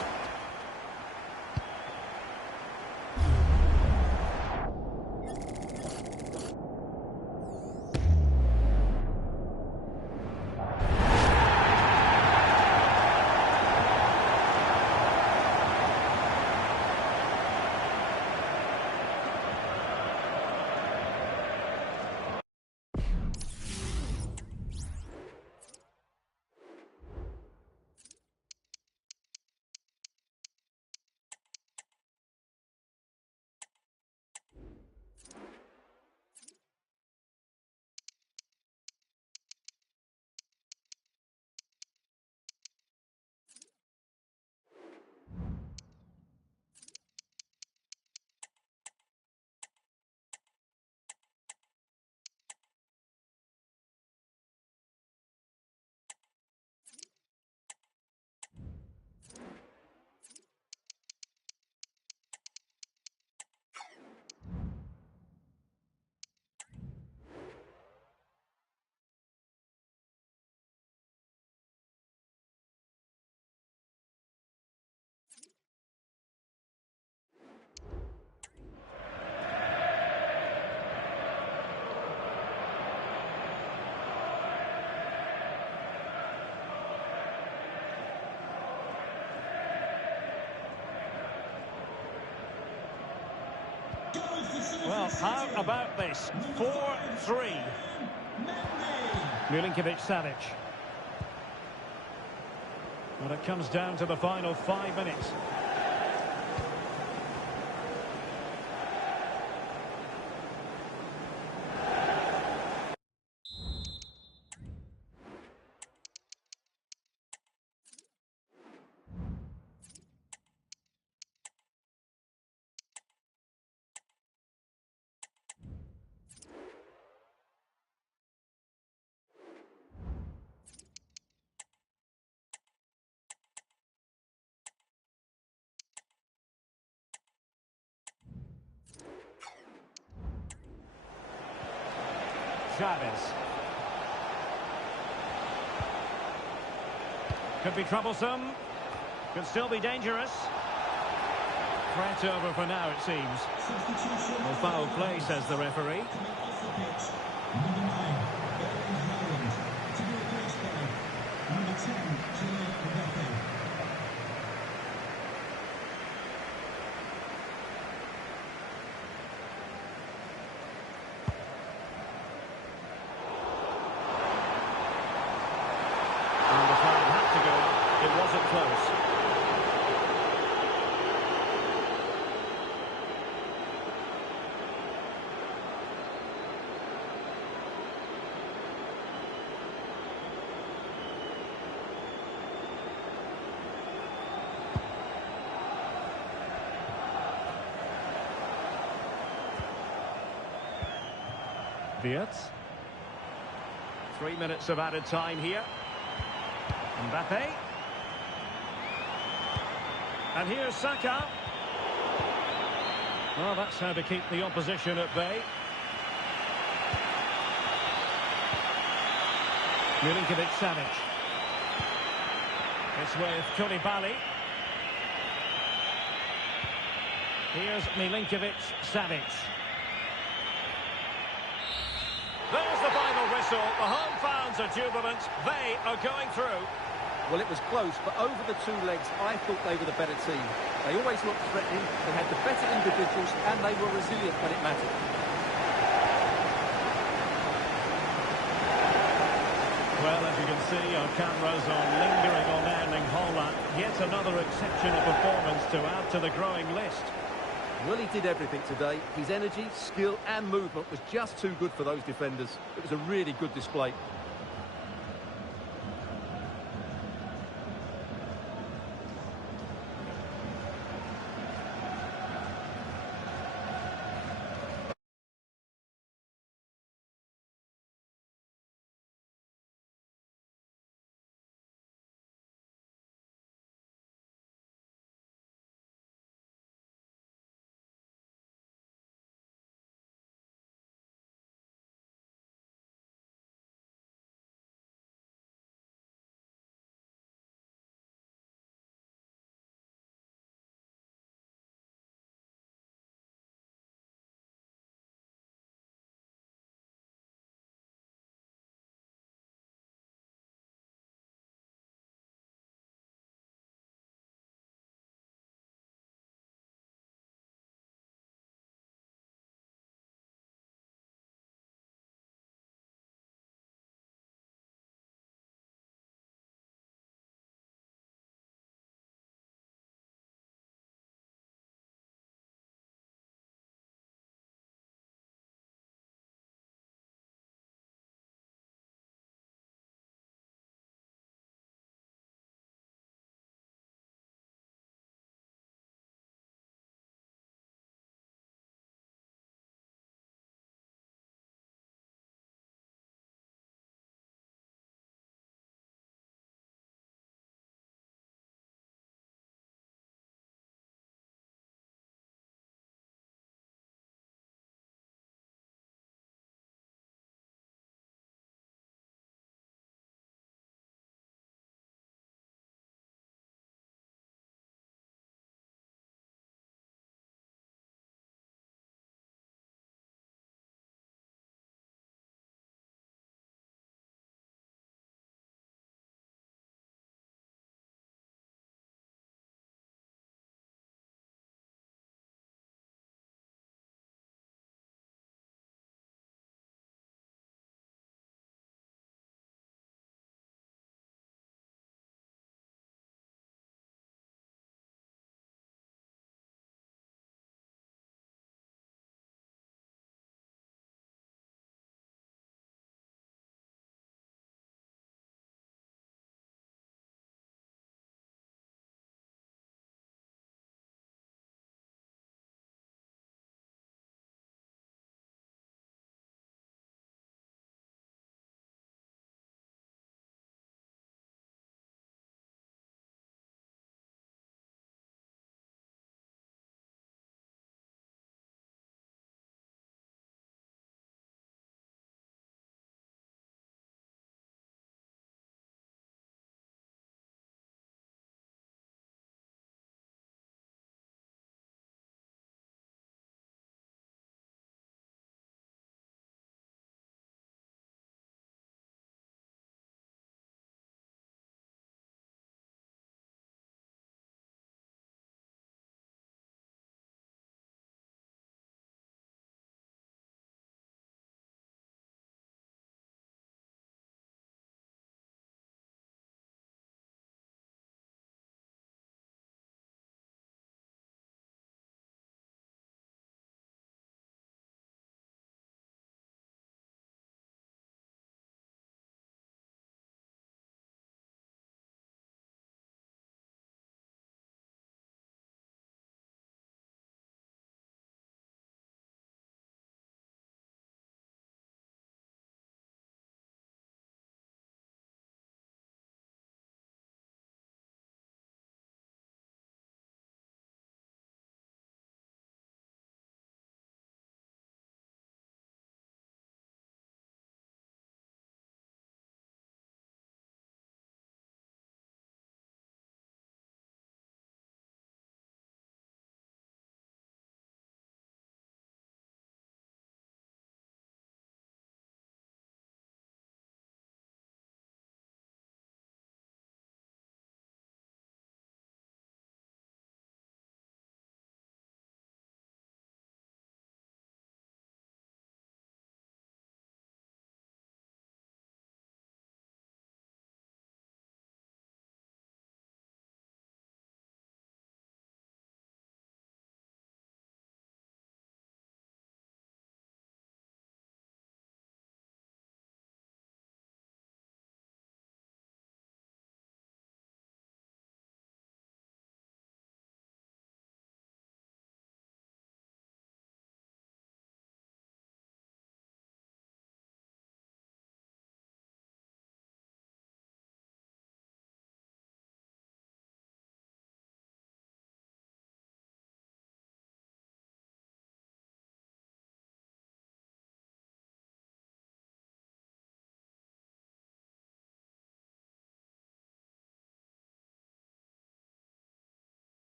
Well, how about this? 4-3. Milinkovic-Savic. Well, it comes down to the final 5 minutes. Chavez. Could be troublesome. Could still be dangerous. Threat over for now, it seems. Well, foul play, says the referee. It wasn't close. Wirtz. 3 minutes of added time here. Mbappe. And here's Saka. Well, that's how to keep the opposition at bay. Milinkovic-Savic. It's with Koulibaly. Here's Milinkovic-Savic. There's the final whistle. The home fans are jubilant. They are going through. Well, it was close, but over the two legs, I thought they were the better team. They always looked threatening, they had the better individuals, and they were resilient when it mattered. Well, as you can see, our cameras are lingering on Erling Haaland. Yet another exceptional performance to add to the growing list. Well, he did everything today. His energy, skill and movement was just too good for those defenders. It was a really good display.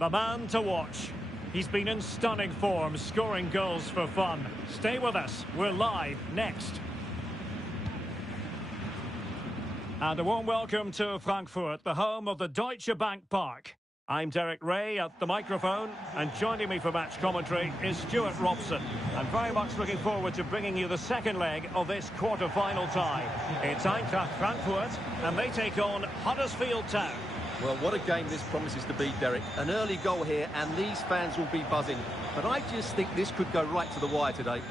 The man to watch. He's been in stunning form, scoring goals for fun. Stay with us. We're live next. And a warm welcome to Frankfurt, the home of the Deutsche Bank Park. I'm Derek Ray at the microphone, and joining me for match commentary is Stuart Robson. I'm very much looking forward to bringing you the second leg of this quarter-final tie. It's Eintracht Frankfurt, and they take on Huddersfield Town. Well, what a game this promises to be, Derek. An early goal here, and these fans will be buzzing. But I just think this could go right to the wire today.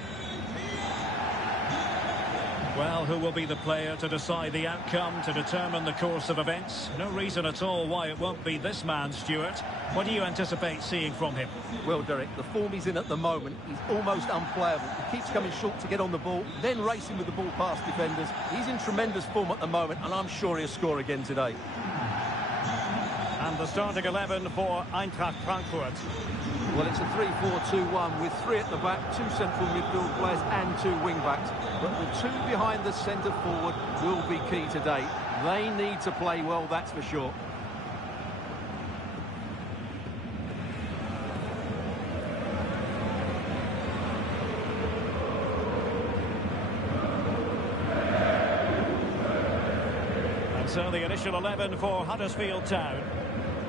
Well, who will be the player to decide the outcome, to determine the course of events? No reason at all why it won't be this man, Stuart. What do you anticipate seeing from him? Well, Derek, the form he's in at the moment is almost unplayable. He keeps coming short to get on the ball, then racing with the ball past defenders. He's in tremendous form at the moment, and I'm sure he'll score again today. And the starting 11 for Eintracht Frankfurt. Well, it's a 3-4-2-1 with three at the back, two central midfield players and two wing-backs. But the two behind the centre forward will be key today. They need to play well, that's for sure. And so the initial 11 for Huddersfield Town.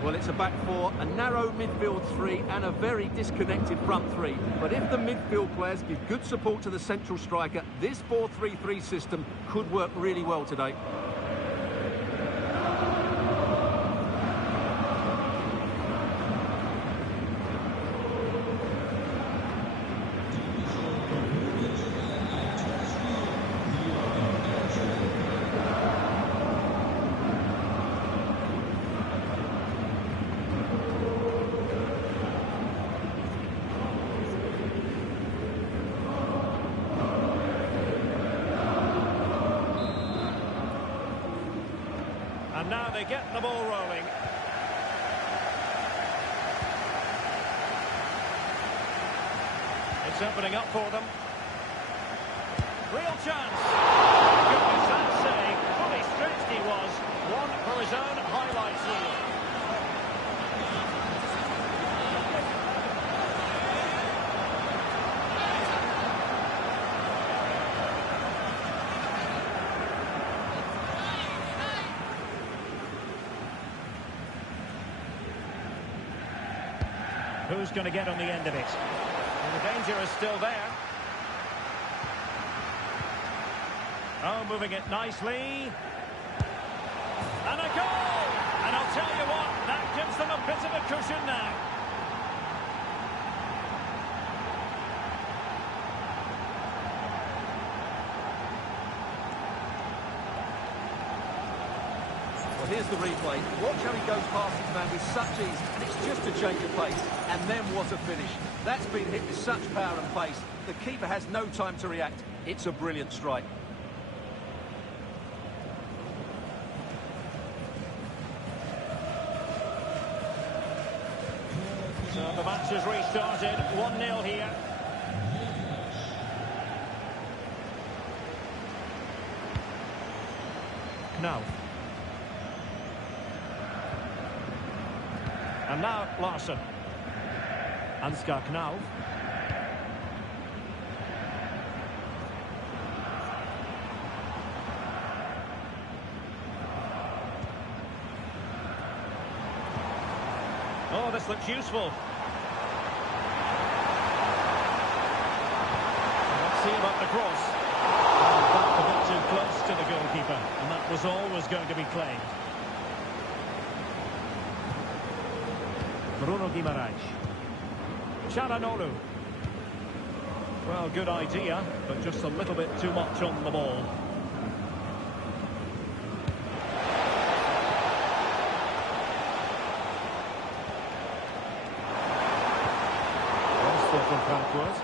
Well, it's a back four, a narrow midfield three and a very disconnected front three. But if the midfield players give good support to the central striker, this 4-3-3 system could work really well today. And now they get the ball rolling. It's opening up for them. Real chance. Goodness, that save. Fully stretched he was. One for his own highlights reel. Who's going to get on the end of it? And the danger is still there. Oh, moving it nicely. And a goal! And I'll tell you what, that gives them a bit of a cushion now. Well, here's the replay. Watch how he goes past his man with such ease, and it's just a change of pace. And then what a finish. That's been hit with such power and pace. The keeper has no time to react. It's a brilliant strike. So the match has restarted. 1-0 here. Knauf. And now Larson. Ansgar Knauf. Oh, this looks useful. Let's see about the cross. Back a bit too close to the goalkeeper, and that was always going to be claimed. Bruno Guimaraes. Çalhanoğlu. Well, good idea, but just a little bit too much on the ball. Well, from Frankfurt.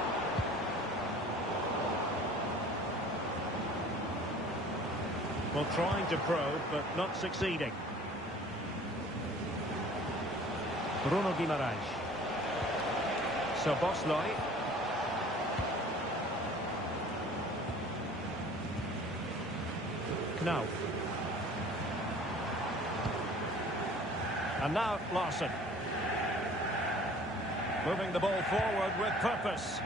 Well, trying to probe, but not succeeding. Bruno Guimaraes. Szoboszlai. Knauf. And now Larson. Moving the ball forward with purpose.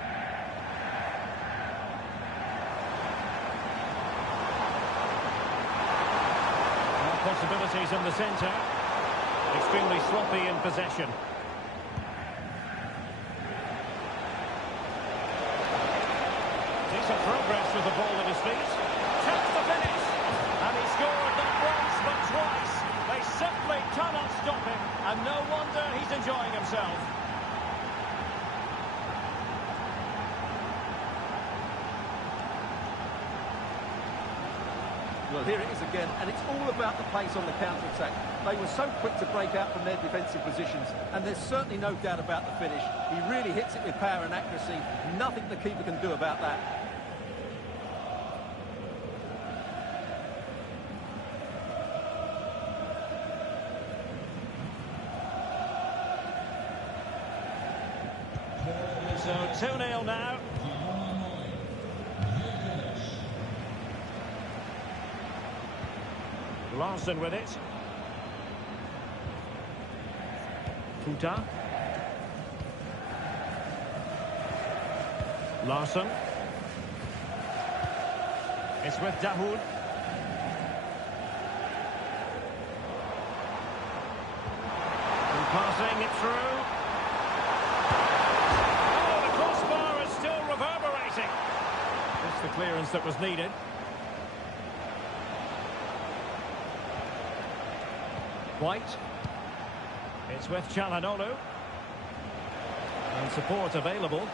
More possibilities in the centre. Extremely sloppy in possession. Decent progress with the ball at his feet. Chance to finish. And he scored not once but twice. They simply cannot stop him. And no wonder he's enjoying himself. Well, here it is again, and it's all about the pace on the counter-attack. They were so quick to break out from their defensive positions, and there's certainly no doubt about the finish. He really hits it with power and accuracy. Nothing the keeper can do about that. So 2-0 now. Larson with it. Futa. Larson. It's with Dahoud. And passing it through. Oh, the crossbar is still reverberating. It's the clearance that was needed. White. It's with Çalhanoğlu. And support available.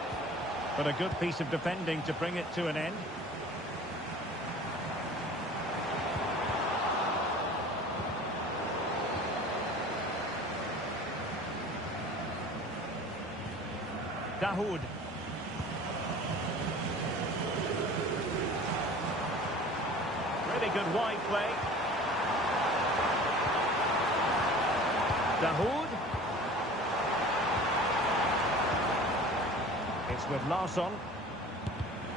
But a good piece of defending to bring it to an end. Dahoud. Really good wide play. Dahoud. It's with Larsson.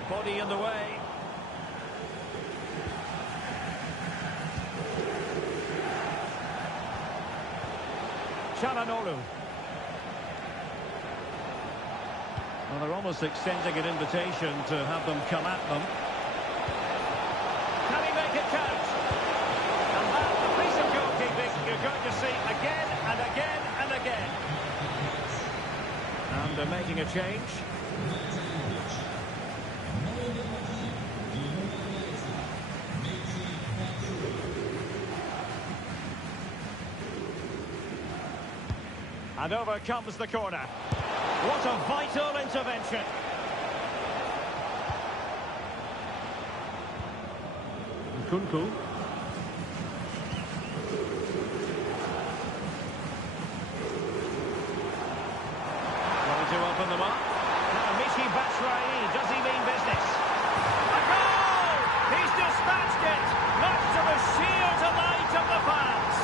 Body in the way. Çalhanoğlu. Well, they're almost extending an invitation to have them come at them. Can he make it count? And that's the piece of goalkeeping you're going to see again and again and again. And they're making a change. And over comes the corner. What a vital intervention. Nkunku. Trying to open them up. Now Michy Batshuayi, does he mean business? A goal! He's dispatched it, much to the sheer delight of the fans.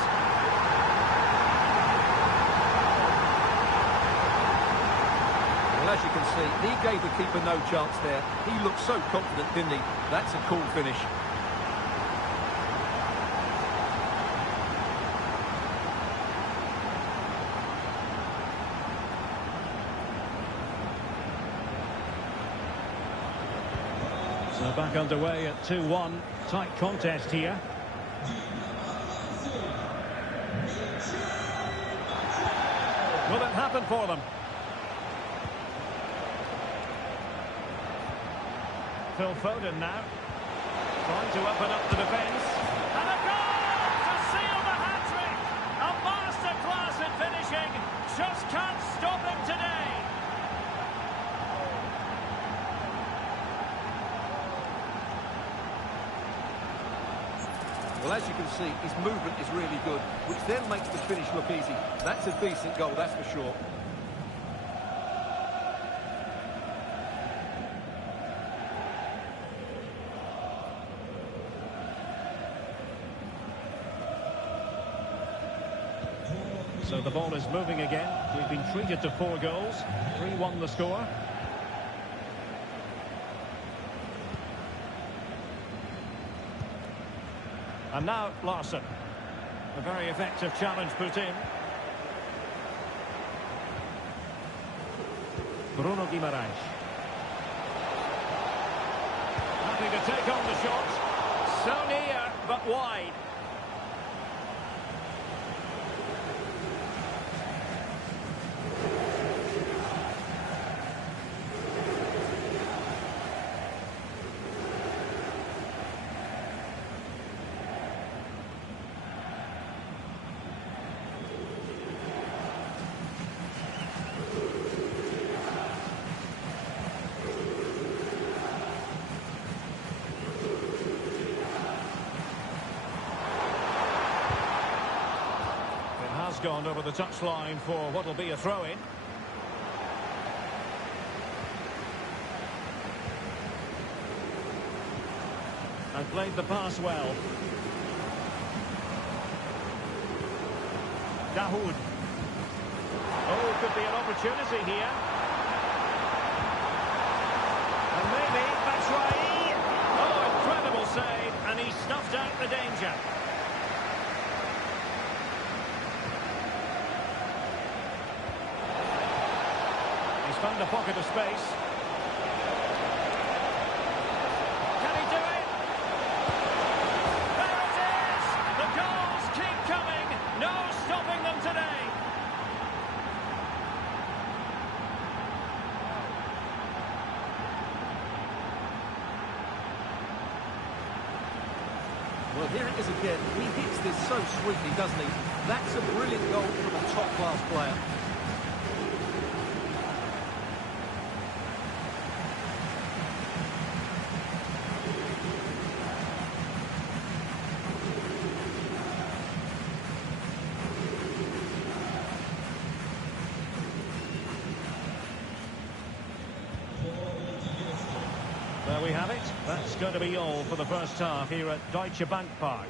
Well, as you can see, he gave the keeper no chance there. He looked so confident, didn't he? That's a cool finish. So back underway at 2-1. Tight contest here. Will it happen for them? Phil Foden now. Trying to open up the defence. And a goal to seal the hat-trick! A masterclass in finishing. Just can't stop him today. Well, as you can see, his movement is really good, which then makes the finish look easy. That's a decent goal, that's for sure. So the ball is moving again. We've been treated to 4 goals. 3-1 the score. And now Larsson. A very effective challenge put in. Bruno Guimaraes. Happy to take on the shot. So near, but wide. Gone over the touchline for what will be a throw-in. And played the pass well. Dahoud. Oh, could be an opportunity here. And maybe Batshuayi. Oh, incredible save, and he snuffed out the danger. Found a pocket of space. Can he do it? There it is! The goals keep coming. No stopping them today. Well, here it is again. He hits this so sweetly, doesn't he? That's a brilliant goal from a top-class player. There we have it. That's going to be all for the first half here at Deutsche Bank Park.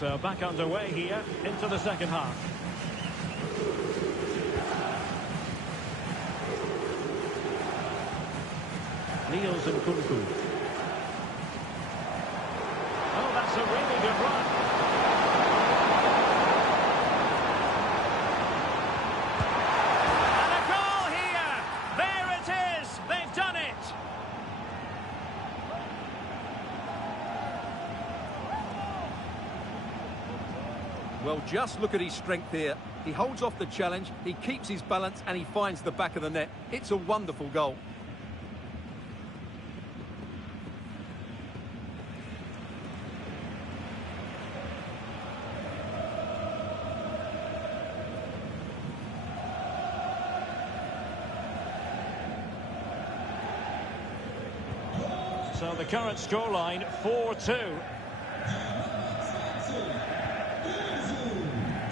So back underway here into the second half. Niels and Kunku. Oh, that's a really good run. And a goal here. There it is. They've done it. Well, just look at his strength here. He holds off the challenge, he keeps his balance, and he finds the back of the net. It's a wonderful goal. So the current scoreline, 4-2.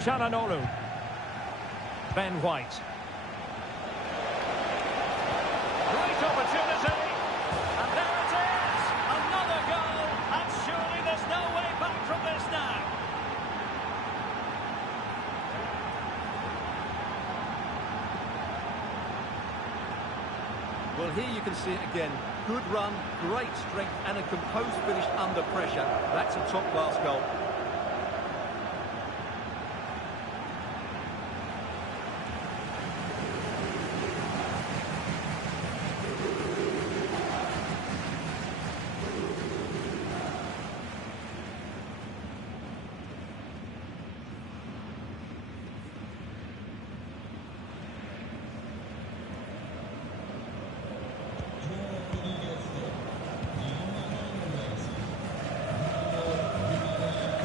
Çalhanoğlu. Ben White. Great opportunity. And there it is. Another goal. And surely there's no way back from this now. Well, here you can see it again. Good run, great strength, and a composed finish under pressure. That's a top-class goal.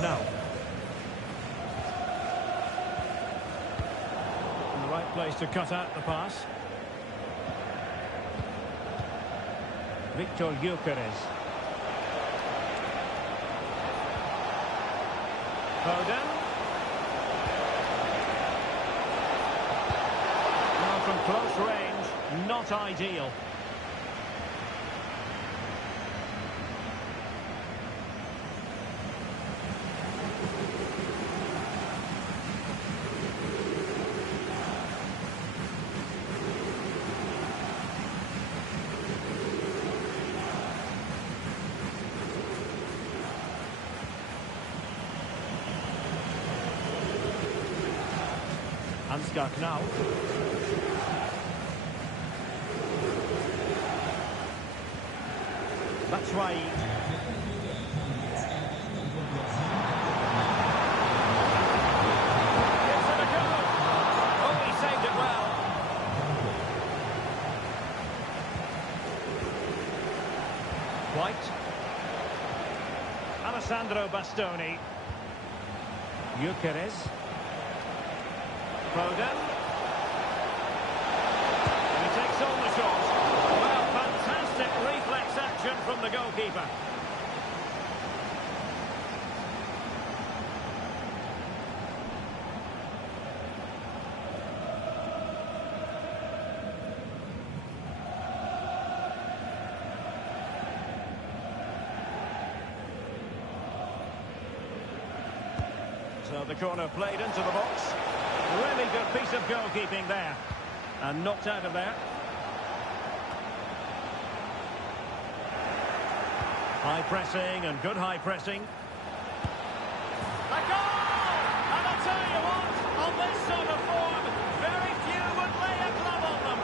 Now. In the right place to cut out the pass. Victor Gyökeres. Foden. Now from close range. not ideal. Ansgar now. That's right. Gives it a go. Oh, he saved it well. White. Alessandro Bastoni. Gyökeres. Foden. And he takes on the shot. Well, fantastic reflex action from the goalkeeper. So the corner played into the box. Really good piece of goalkeeping there. And knocked out of there. High pressing and good high pressing. A goal! And I'll tell you what, on this sort of form, very few would lay a glove on them.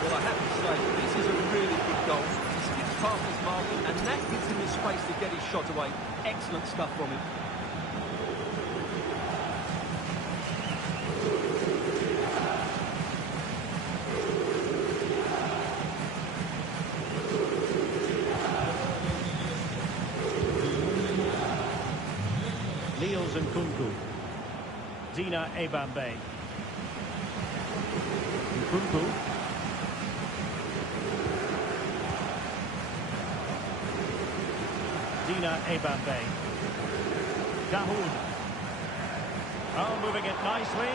Well, I have to say, this is a really good goal. He skips past his marker, and that gives him the space to get his shot away. Excellent stuff from him. Niels and Kunku. Dina Ebambe. Kunku. Dina Ebambe. Dahoud. Oh, moving it nicely.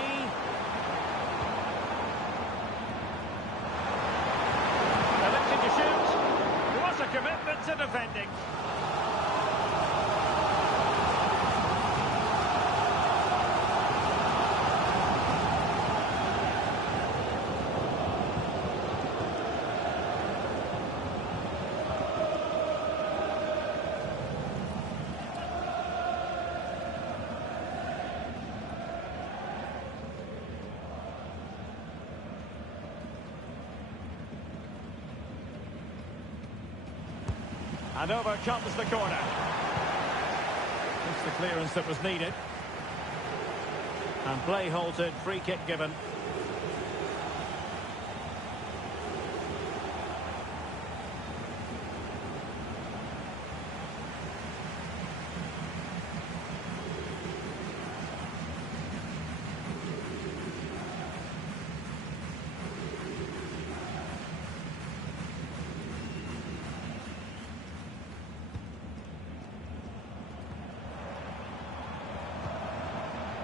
Elected to shoot. What a commitment to defending. And over comes the corner. It's the clearance that was needed. And play halted, free kick given.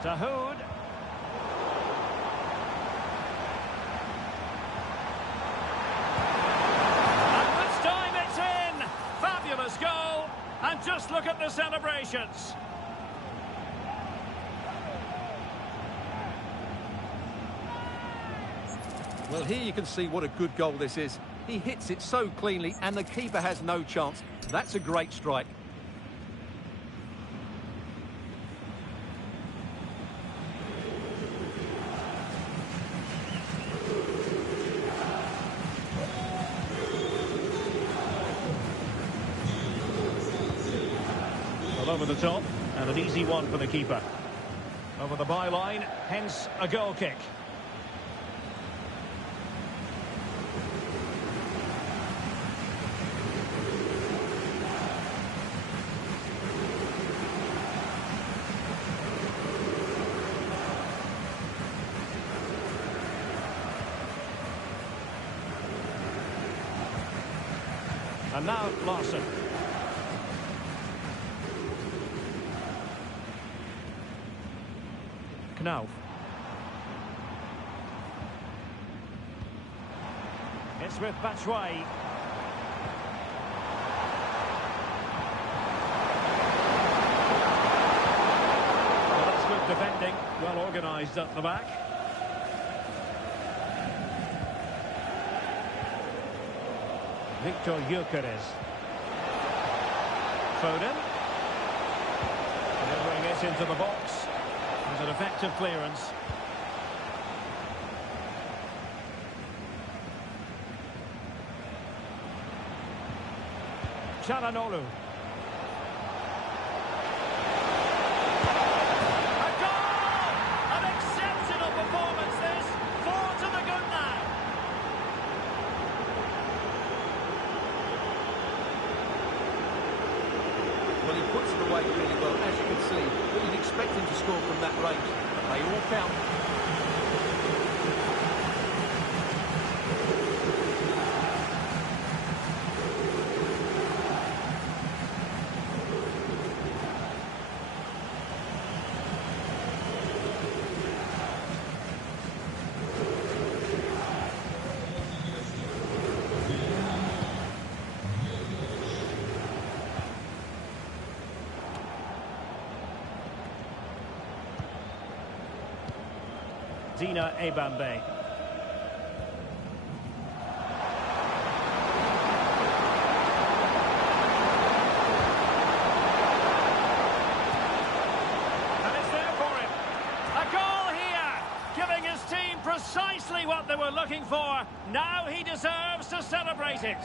Dahoud. And this time it's in! Fabulous goal! And just look at the celebrations. Well, here you can see what a good goal this is. He hits it so cleanly, and the keeper has no chance. That's a great strike. Over the top, and an easy one for the keeper. Over the byline, hence a goal kick. And now Larson. Knauf. It's with Batshuayi. Well, that's good defending. Well organised at the back. Victor Gyökeres. Foden. Delivering it into the box. It was an effective clearance. Çalhanoğlu. A goal! An exceptional performance this. 4 to the good now. Well, he puts it away really well, as you can see. But you'd expect him to score from that range. But they all count. Dina Ebambe. And it's there for him. A goal here, giving his team precisely what they were looking for. Now he deserves to celebrate it.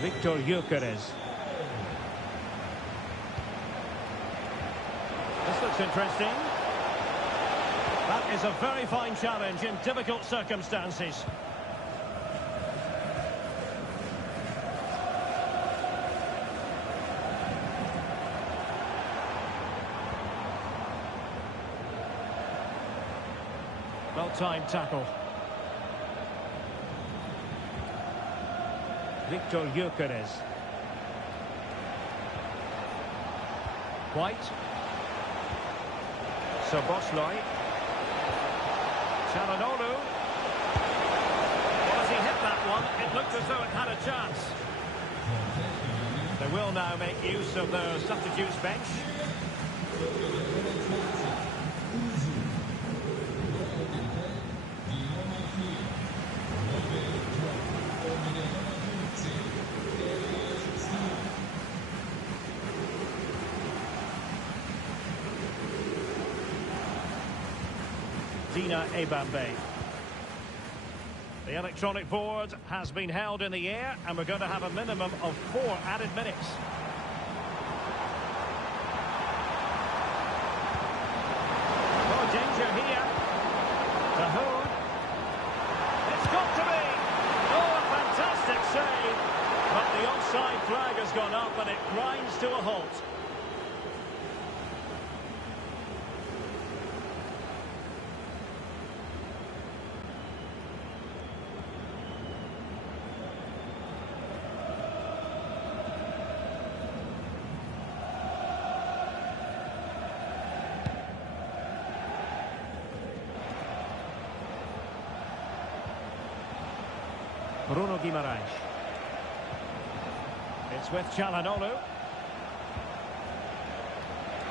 Victor Gyökeres. This looks interesting. That is a very fine challenge in difficult circumstances. Well-timed tackle. Victor Gyökeres. White. Szoboszlai. Çalhanoğlu. Well, as he hit that one, it looked as though it had a chance. They will now make use of their substitutes bench. Dina Ebambe. The electronic board has been held in the air, and we're going to have a minimum of 4 added minutes. Oh, danger here. Dahoud. It's got to be. Oh, a fantastic save. But the offside flag has gone up, and it grinds to a halt. Bruno Guimaraes. It's with Çalhanoğlu.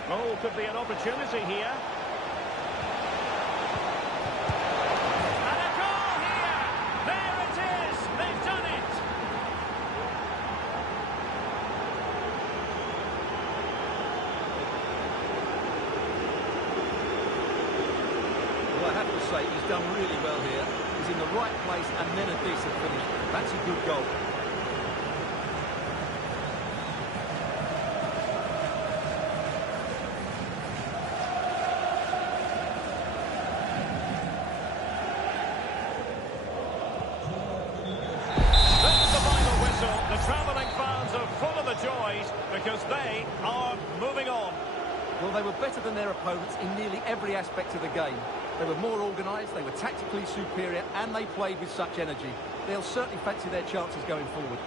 Oh, could be an opportunity here. And a goal here! There it is! They've done it! Well, I have to say, he's done really well here. He's in the right place and then a decent finish. That's a good goal. because they are moving on. Well, they were better than their opponents in nearly every aspect of the game. They were more organised, they were tactically superior, and they played with such energy. They'll certainly fancy their chances going forward.